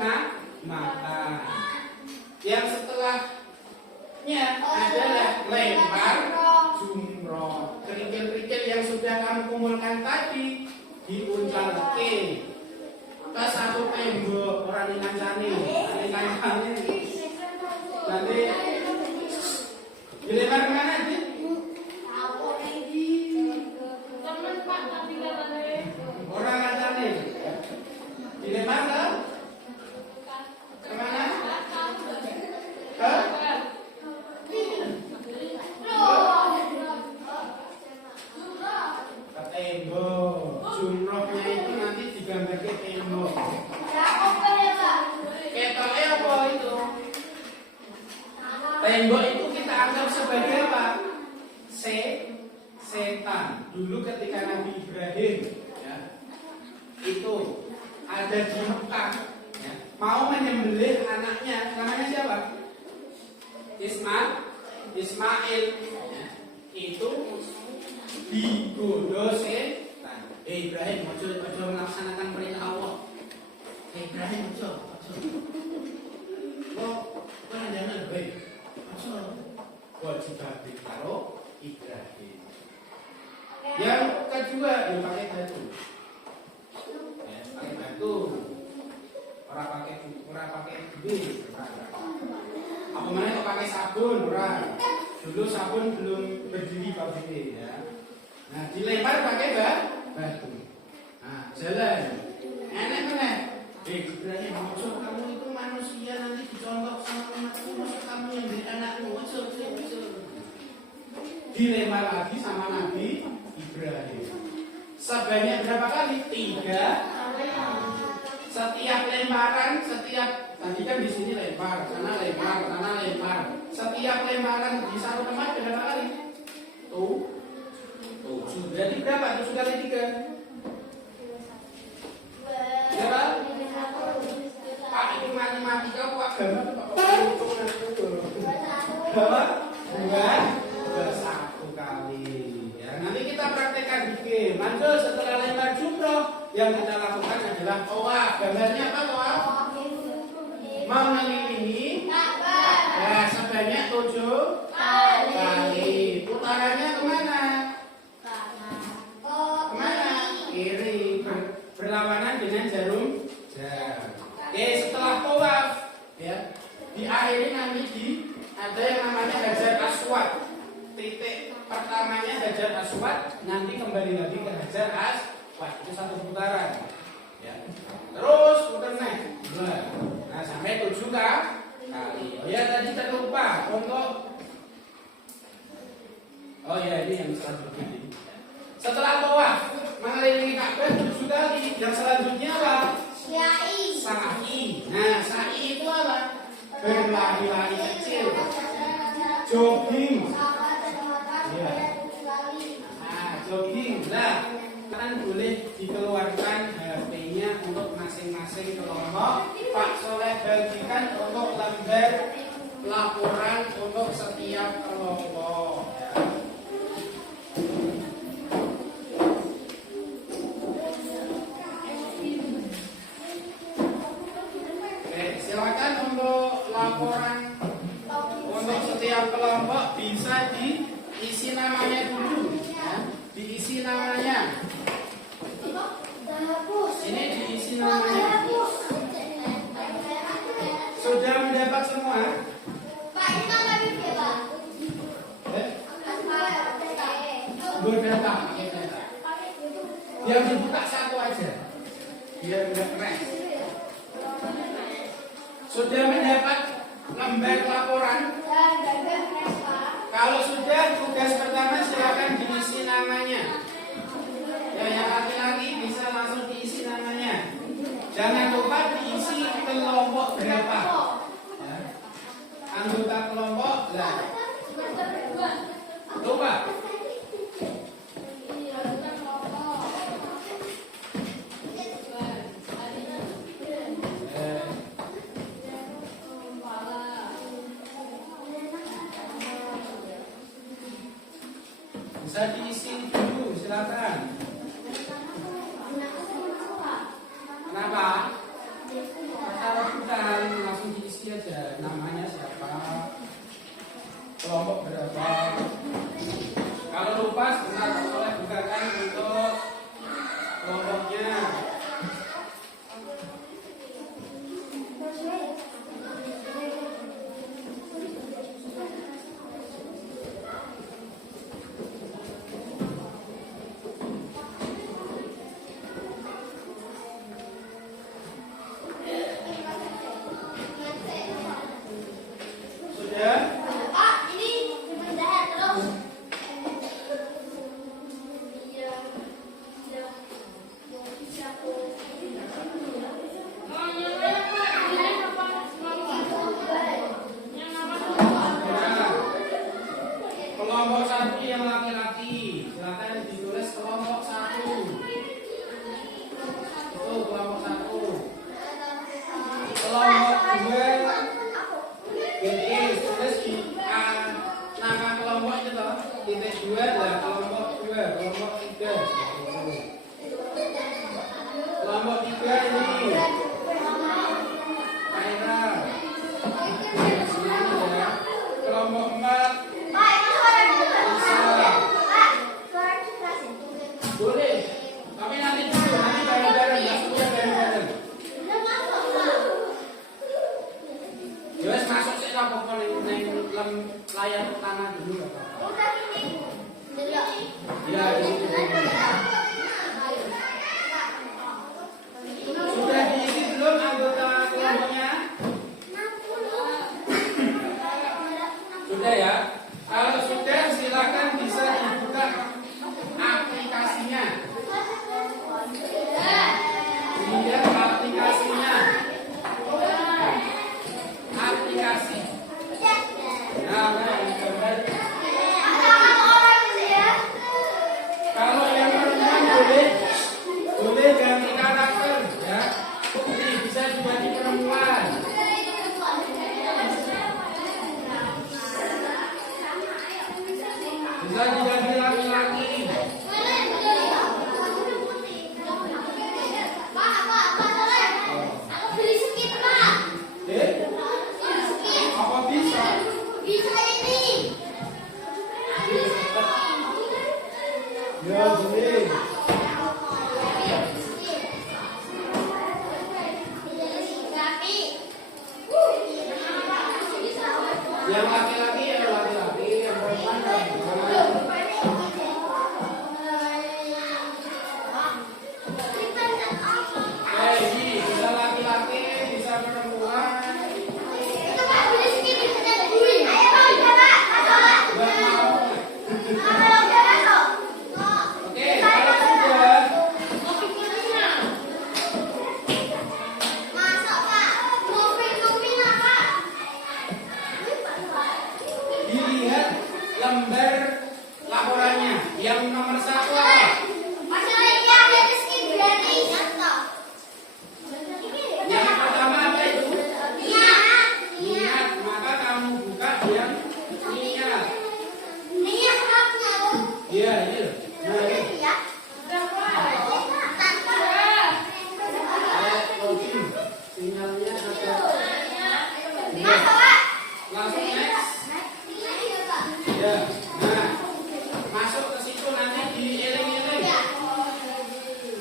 makan. Yang setelahnya adalah lempar jumroh. Kerikil-kerikil yang sudah kamu kumpulkan tadi diuncalke ke satu tembok, orang ngancani nanti dilempar kemana aja? Orang ngancani dilempar ke kemana? Ke tembok. Jumrohnya itu nanti digambar ke tembok. Ketoknya apa itu? Tembok itu kita anggap sebagai apa? Setan. Dulu ketika Nabi Ibrahim ya, itu ada di Mekah ya, mau menyembelih anaknya, namanya siapa? Ismail ya, itu digoda setan. Ibrahim ojo melaksanakan perintah Allah. Ibrahim ojo. Lo jangan baik. Ojo. Wajib ditaruh Ibrahim. Yang kedua, ya pakai batu. Ya, pakai batu. Orang pakai duit. Apa mana kok pakai sabun, orang. Dulu sabun belum berdiri pabriknya ya. Nah, dilempar pakai batu. Nah, jalan. Enak kan? Ibrahim, ojo, kamu itu manusia, nanti dicontoh sama umatku, masa kamu yang beri anakmu, ojo. Dilempar lagi sama Nabi Ibrahim. Sebanyak berapa kali? 3. Setiap lemparan, tadi kan di sini lempar, sana lempar. Setiap lemparan di satu tempat berapa kali? Tuh. Jadi berapa? 7 kali 3. Berapa? Pak, itu matematika Pak gambar berapa? 1 kali. Ya, nanti kita praktekkan dikit. Mantul setelah lempar jumroh, yang kita lakukan adalah tawaf. Gambarnya apa tawaf? Mau mengelilingi ya, sebanyak 7 kali. Putarannya kemana? Kemana? Kiri. Berlawanan dengan jarum jam. Setelah tawaf ya, diakhiri nanti ada yang namanya Hajar Aswad. Titik pertamanya Hajar Aswad, nanti kembali lagi ke Hajar Aswad. Itu 1 putaran ya. Terus putar naik. Nah, sampai 7 kali. Oh ya, tadi terlupa untuk ini yang selanjutnya. Setelah tawaf mengelilingi Ka'bah 7 kali. Yang selanjutnya apa? Sa'i. Nah, sa'i itu apa? Berlari-lari kecil. Jogging. Ya. Nah, jogging. Nah, kan boleh dikeluarkan HP-nya untuk masing-masing kelompok. Pak Soleh bagikan untuk lembar laporan untuk setiap kelompok. Silakan untuk laporan untuk setiap kelompok bisa diisi namanya dulu ya. Diisi namanya. Ini diisi namanya. Sudah mendapat semua? Pak, ini nama bibi, Pak. Berapa? Yang dibuka 1 aja. Biar enggak keren. Sudah mendapat lembar laporan? Kalau sudah, tugas pertama silakan diisi namanya. Ya, yang laki-laki bisa langsung diisi namanya. Jangan lupa diisi kelompok berapa. Ya. Anggota kelompok lah. Lupa. Bisa diisi dulu, silakan.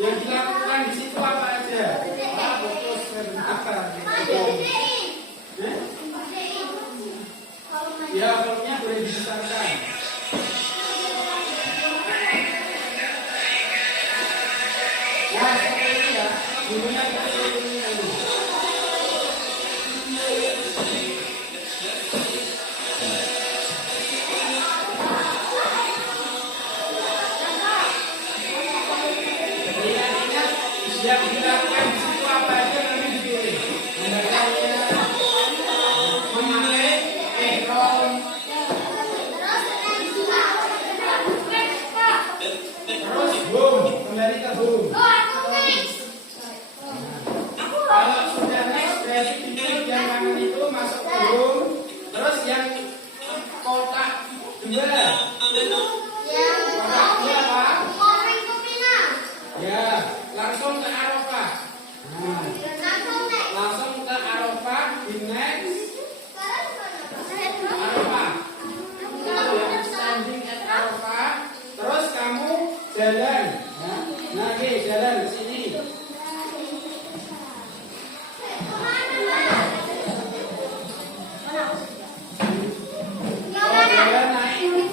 Yang dilakukan di situ apa aja? Ah, fokus sebentar. Ya, volumenya boleh dibesarkan. Nah, seperti ini ya. Dulunya kita ini. Ingat-ingat yang dilakukan di situ apa aja nanti dipilih. Membacanya, memilih, background, terus boom, kembali ke boom. Kalau sudah next, berarti titik yang kanan itu masuk ke boom. Terus yang kotak dua. Kotak dua apa? Ya, langsung ke Arafah. Nah, langsung ke Arafah, di next Arafah. Yang standing at Arafah. Terus kamu jalan. Ya. Nah, oke, jalan ke sini. Oh, jalan naik.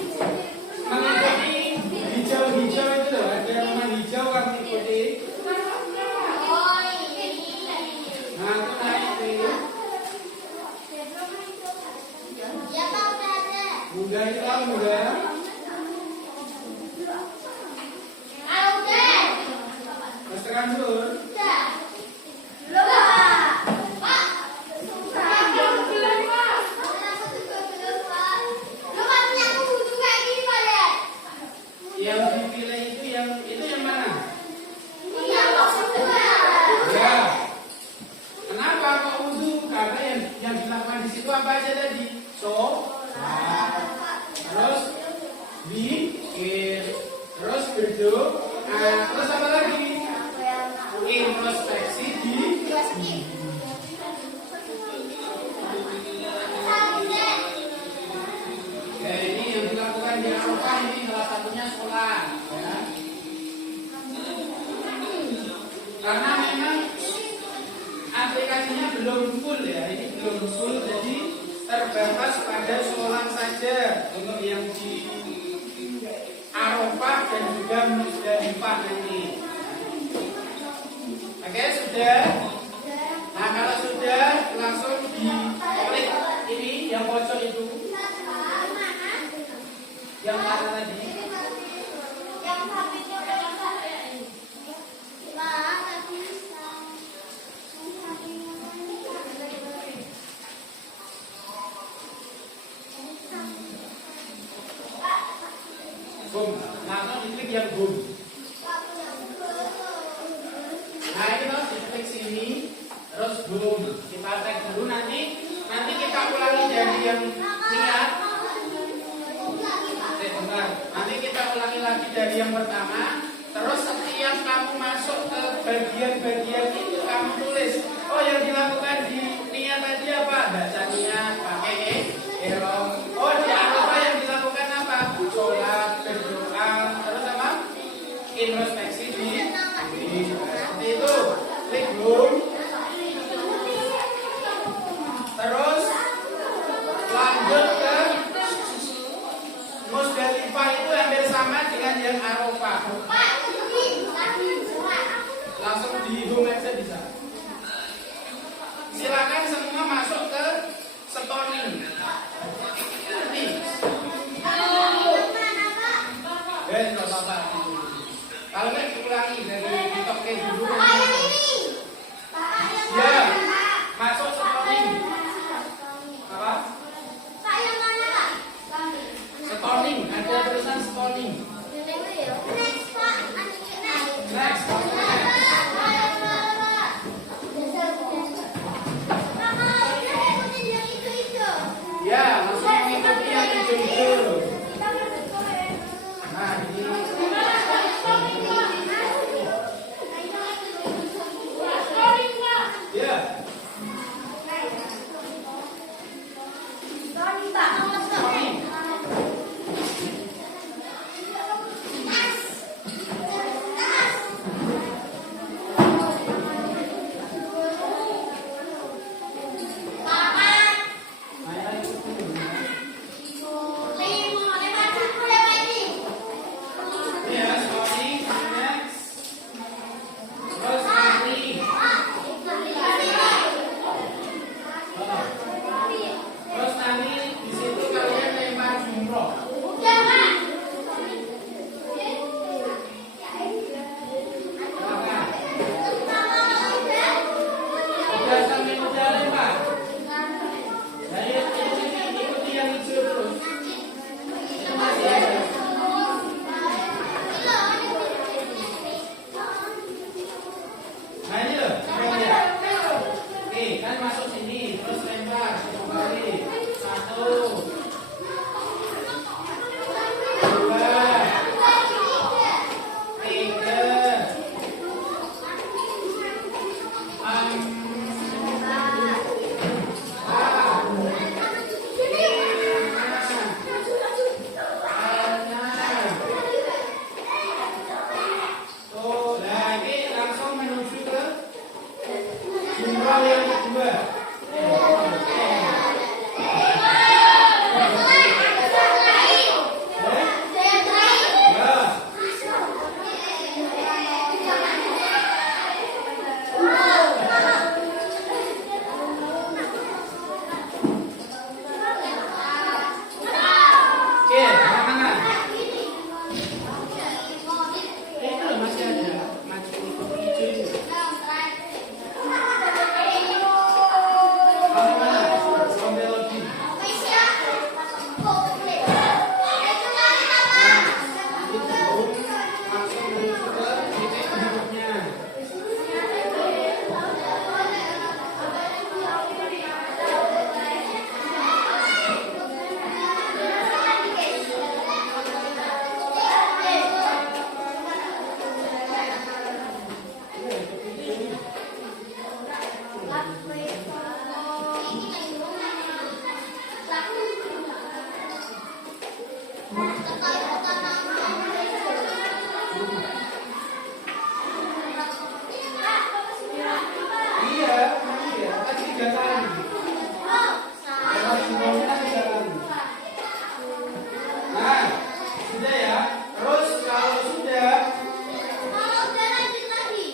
Mengikuti hijau-hijau itu loh. Ada rumah hijau kamu ikuti. Nah, aku naik ini. Mudah itu tahu mudah. Terus tekan dulu. Yang dipilih itu yang mana? Ya. Kenapa kok wudhu? Karena yang dilakukan di situ apa aja tadi? Terus zikir, terus berdoa, terus apa lagi? Introspeksi di. Ya, ini yang dilakukan di Arafah ini salah satunya sholat. Ya. Karena memang aplikasinya belum full ya, ini belum full, jadi terbatas pada sholat saja untuk yang di Arafah dan juga Musdalifah nanti. Oke, sudah. Nah, kalau sudah langsung diklik ini yang pojok itu, yang mana tadi? Boom. Langsung diklik yang boom. Nah, ini harus diklik sini, terus boom. Kita tag dulu nanti kita ulangi dari yang niat. Bentar. Nanti kita ulangi lagi dari yang pertama. Terus setiap kamu masuk ke bagian-bagian itu kamu tulis. Oh, yang dilakukan di niat tadi apa? Baca niat, pakai ihram. Oh, di Arafah yang dilakukan apa? Sholat, berdoa, terus apa? Introspeksi di. Seperti itu. Klik boom. Terus lanjut ke Musdalifah, itu hampir sama dengan yang Arafah. Langsung di home aja bisa. Silakan semua masuk ke stoning. Ini. Nggak apa-apa. Kalau nggak diulangi dari TikTok kayak dulu. Ya, masuk stoning. Apa? Stoning, ada tulisan stoning. Next. Ya, langsung mengikuti yang hijau-hijau. Nah, ini.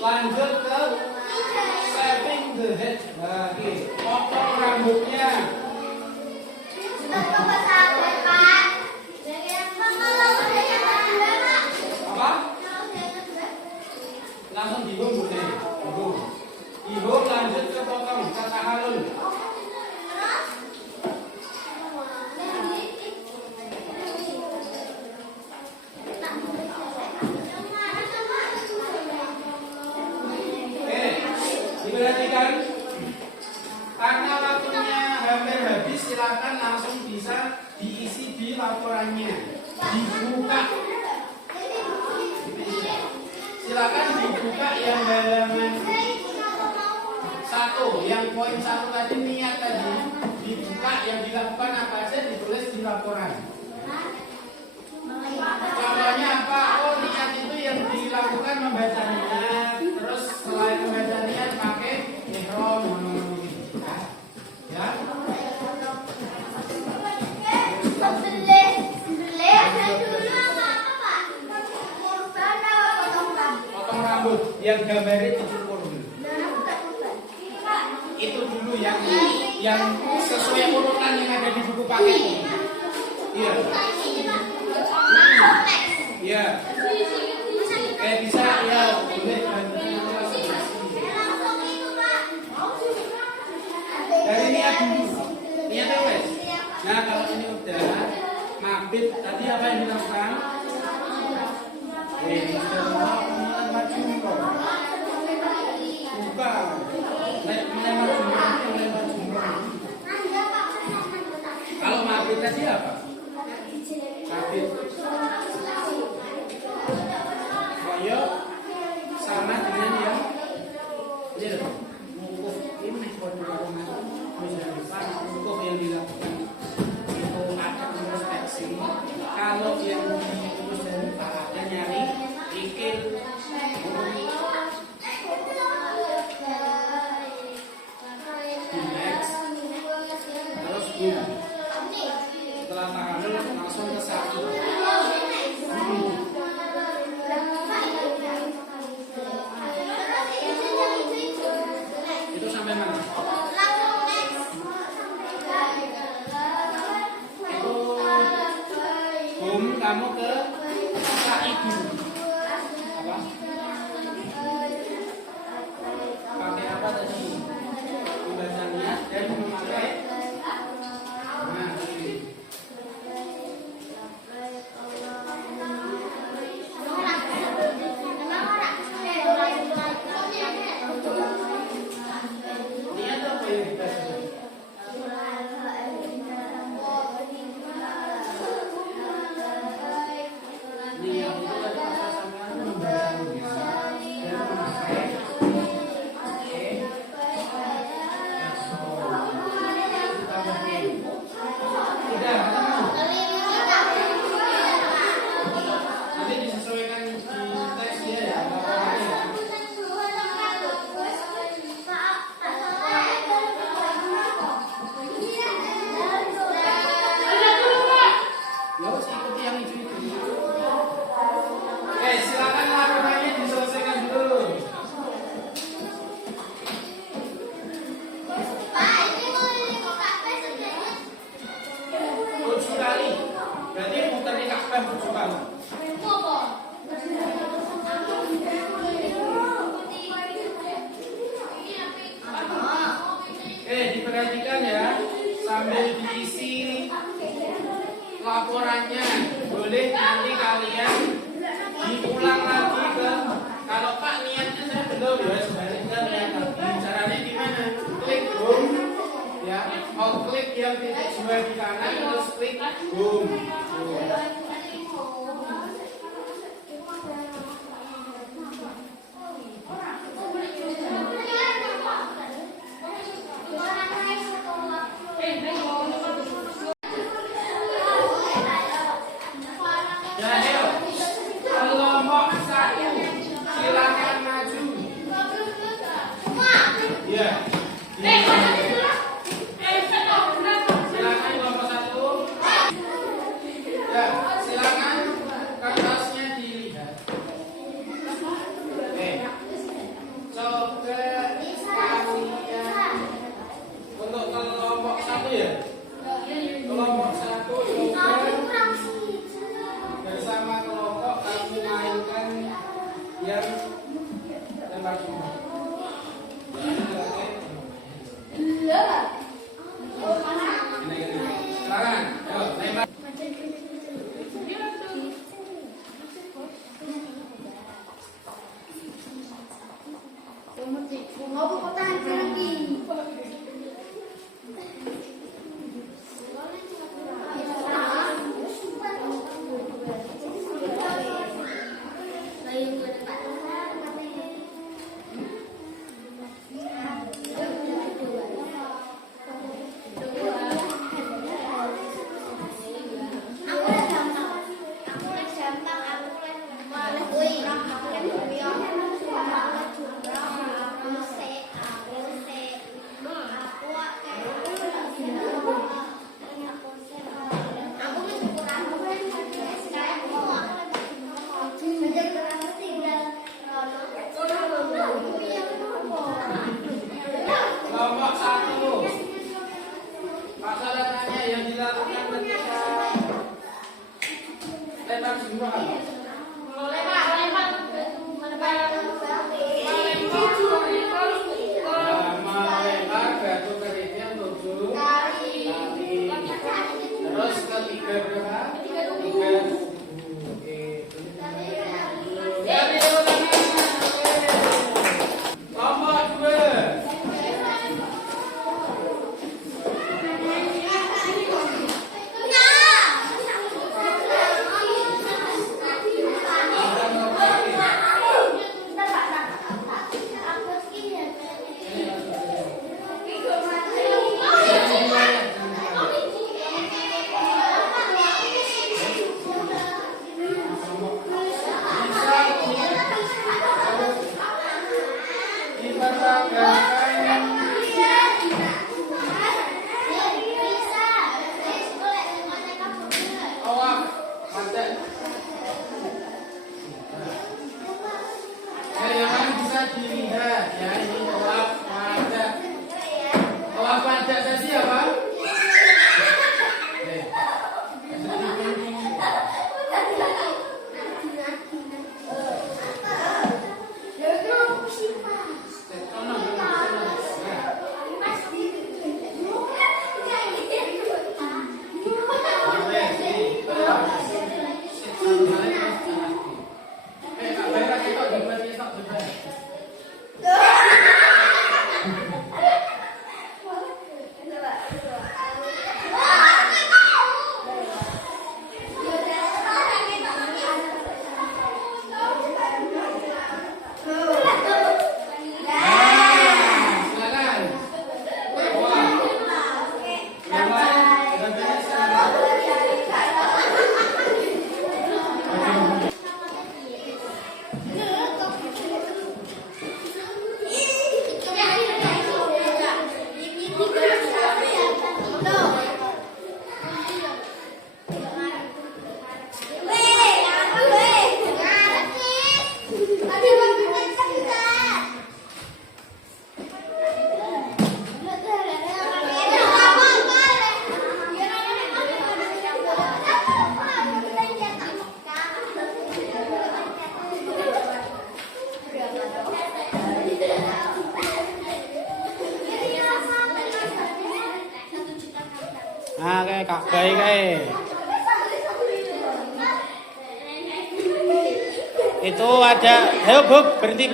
Lanjut ke saving the head lagi, potong rambutnya. Apa? Langsung dihum boleh. Dihum lanjut ke potong kata halun. Diperhatikan, karena waktunya hampir habis, silakan langsung bisa diisi di laporannya, dibuka. Silakan dibuka yang halaman 1, yang poin 1 tadi, niat tadi dibuka, yang dilakukan apa aja ditulis di laporan. Contohnya apa? Oh, niat itu yang dilakukan membaca niat, terus selain membaca niat pakai ihram, ya. Potong rambut yang gambarnya dicukur dulu. Itu dulu yang sesuai urutan yang ada di buku paket. Iya. Iya. Kayak bisa ya boleh dari niat dulu. Niat wes. Nah, kalau ini udah mabit, tadi apa yang dilakukan? Buka. Melempar jumroh. Kalau mabit tadi apa? Mabit. Koyok diperhatikan ya, sambil diisi laporannya. Boleh nanti kalian diulang lagi ke, kalau Pak niatnya saya belum ya, sebaliknya lihat lagi. Caranya gimana? Klik home ya, klik yang titik 2 di kanan terus klik home. Ya, ayo. Kelompok 1 silakan maju. Ya. Silakan kelompok 1. Ya, silakan kertasnya dilihat. Coba kalian untuk kelompok 1 ya. Kelompok 1 coba bersama kelompok kamu mainkan yang lempar jumlah. Silakan, ayo lempar. Mau putar lagi. Kelompok 1. Pasalannya yang dilakukan ketika lempar jumlah apa? Melempar batu kerikil 7 kali. Terus ketiga berapa? 3. Oke. Ya, kelompok 2. Yang bisa dilihat ya, ini tawaf wajah. Tawaf wajah tadi apa? Nah, kayak Kak Bay kayak. Itu ada, ayo Bob, berhenti.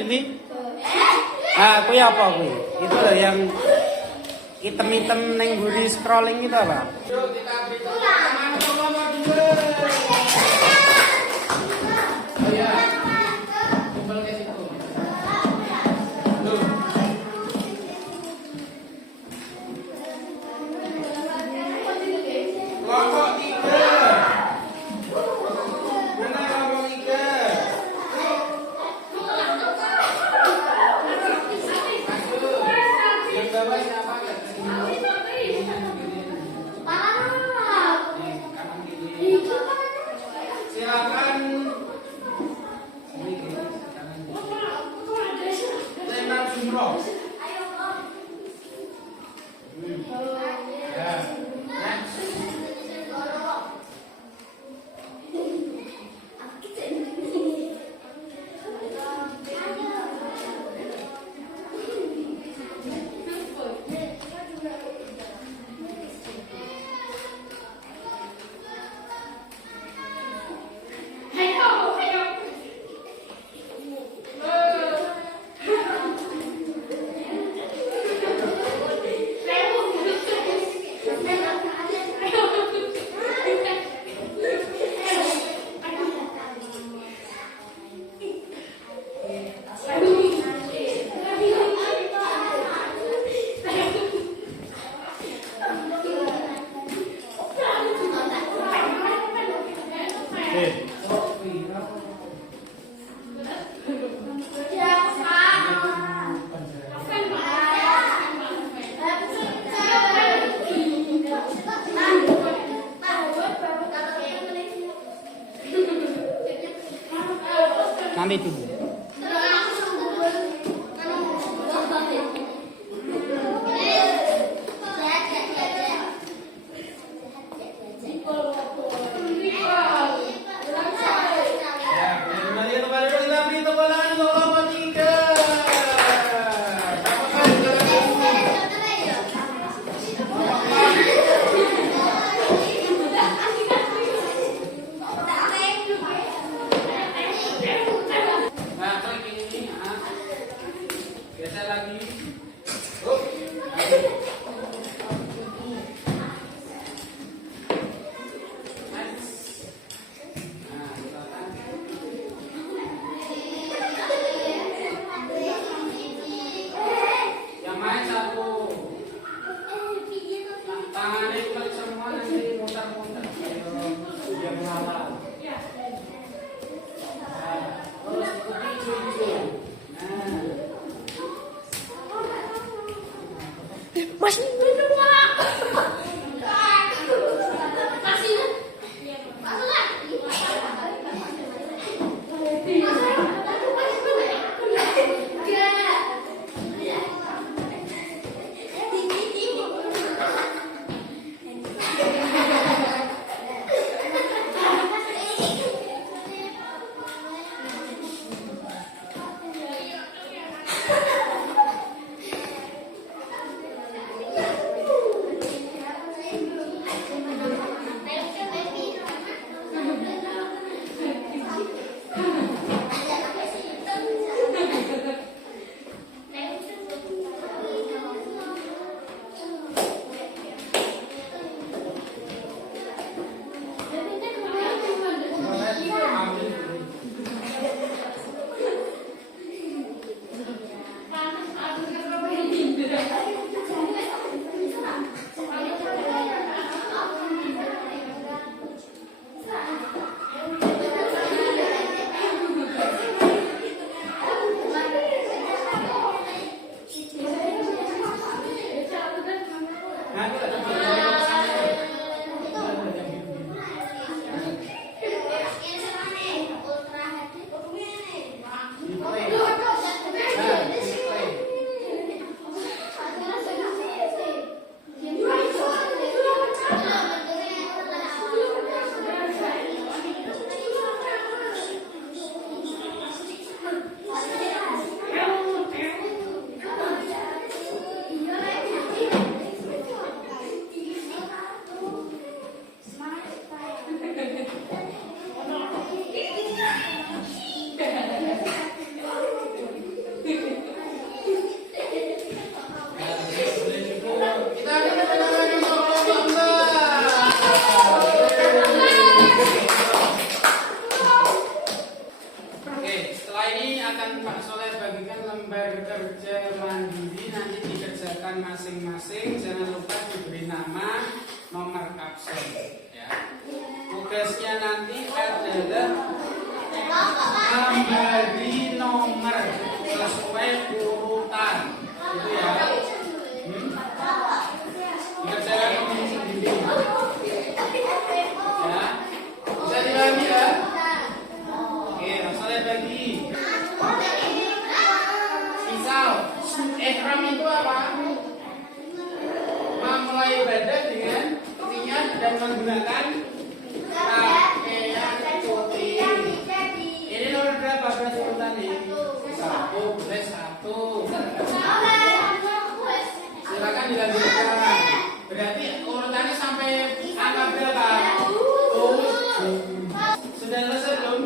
Nah, aku ya apa aku? Itu loh yang item-item neng buri scrolling itu apa? Yuk kita beritahu nomor 2. Oh ya, kumpul ke situ. Loh. Kelompok 3. Mana kelompok 3? Yang bawah siapa? Silakan. Lenar Sumroh. Ya. Next. Nanti dulu. Geser lagi. Yang main satu. Tangannya balik semua nanti muter-muter. Biar mengalah. Terus ikuti hijau-hijau. Nah. bekerja mandiri nanti dikerjakan masing-masing. Jangan lupa diberi nama, nomor absen. Ya. Tugasnya nanti adalah memberi nomor sesuai urutan. Gitu ya. Dikerjakan sendiri. Ya. Bisa dipahami ya? Oke, masalah bagi. Misal, ihram itu apa? Memulai ibadah dengan niat dan menggunakan pakaian putih. Ini nomor berapa belas urutan nih? Satu, boleh satu. Silakan dilanjutkan. Berarti urutannya sampai angka berapa? Sudah selesai belum?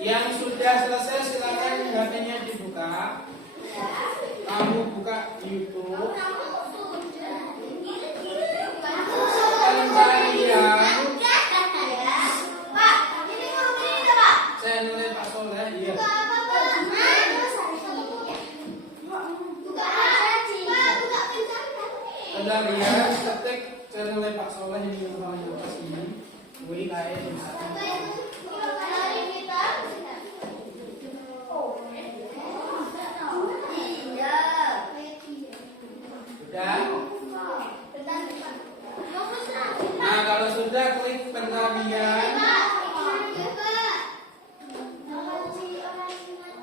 Yang sudah selesai silakan HP-nya dibuka. Kamu buka YouTube. Kalian channel Pak Soleh, iya. Kalian ketik channel Pak Soleh yang di atas ini. Wih kayak sudah. Nah kalau sudah klik penarian.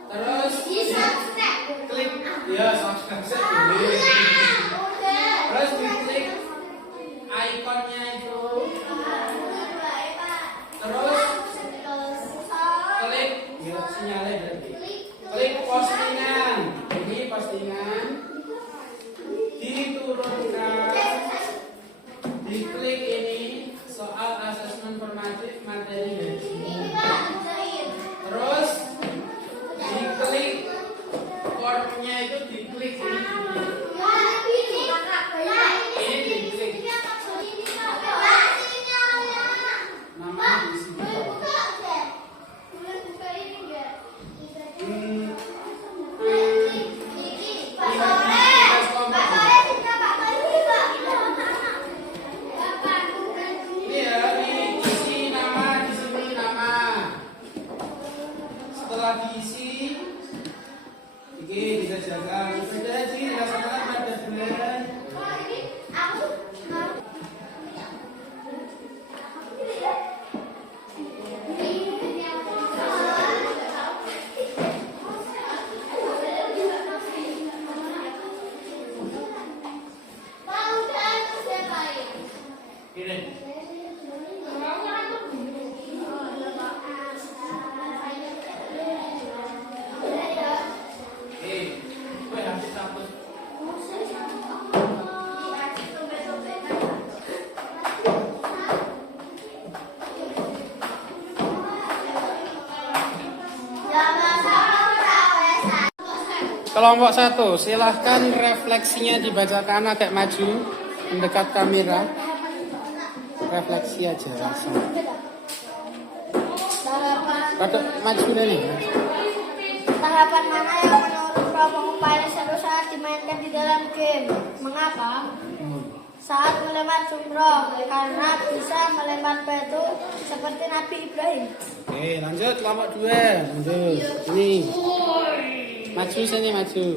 Terus klik ya subscribe dulu. Terus diklik ikonnya itu. Terus klik ya sinyalnya berarti. Klik postingan. Ini postingan. Diturunkan. Diklik ini soal asesmen formatif materi gaji. Terus diklik formnya itu diklik ini. Ini diklik. Namanya diisi. Ini ya, diisi nama di sini nama. Setelah diisi, ini bisa jaga. Sudah dilaksanakan pada bulan. Ini. Gue habis takut. Kelompok 1, silahkan refleksinya dibacakan agak maju, mendekat kamera. Refleksi aja langsung. Rada maju nih. Tahapan mana yang menurut Romo paling seru saat dimainkan di dalam game? Mengapa? Saat melempar jumroh, karena bisa melempar batu seperti Nabi Ibrahim. Oke, lanjut kelompok 2. Lanjut. Ini. Maju sini maju.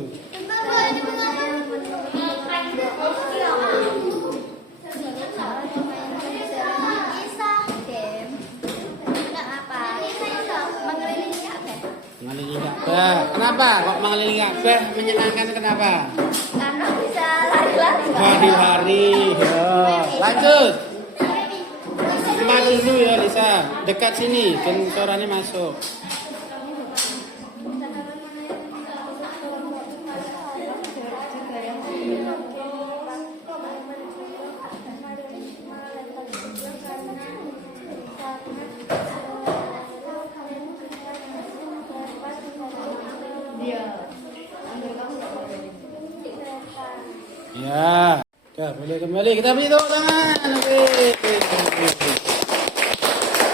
Mengelilingi Ka'bah. Kenapa kok mengelilingi Ka'bah menyenangkan kenapa? Karena bisa lari-lari. Lari-lari. Lanjut. Maju dulu ya Lisa. Dekat sini, kan suaranya masuk. Ya, boleh kembali. Kita beri tepuk tangan. Oke.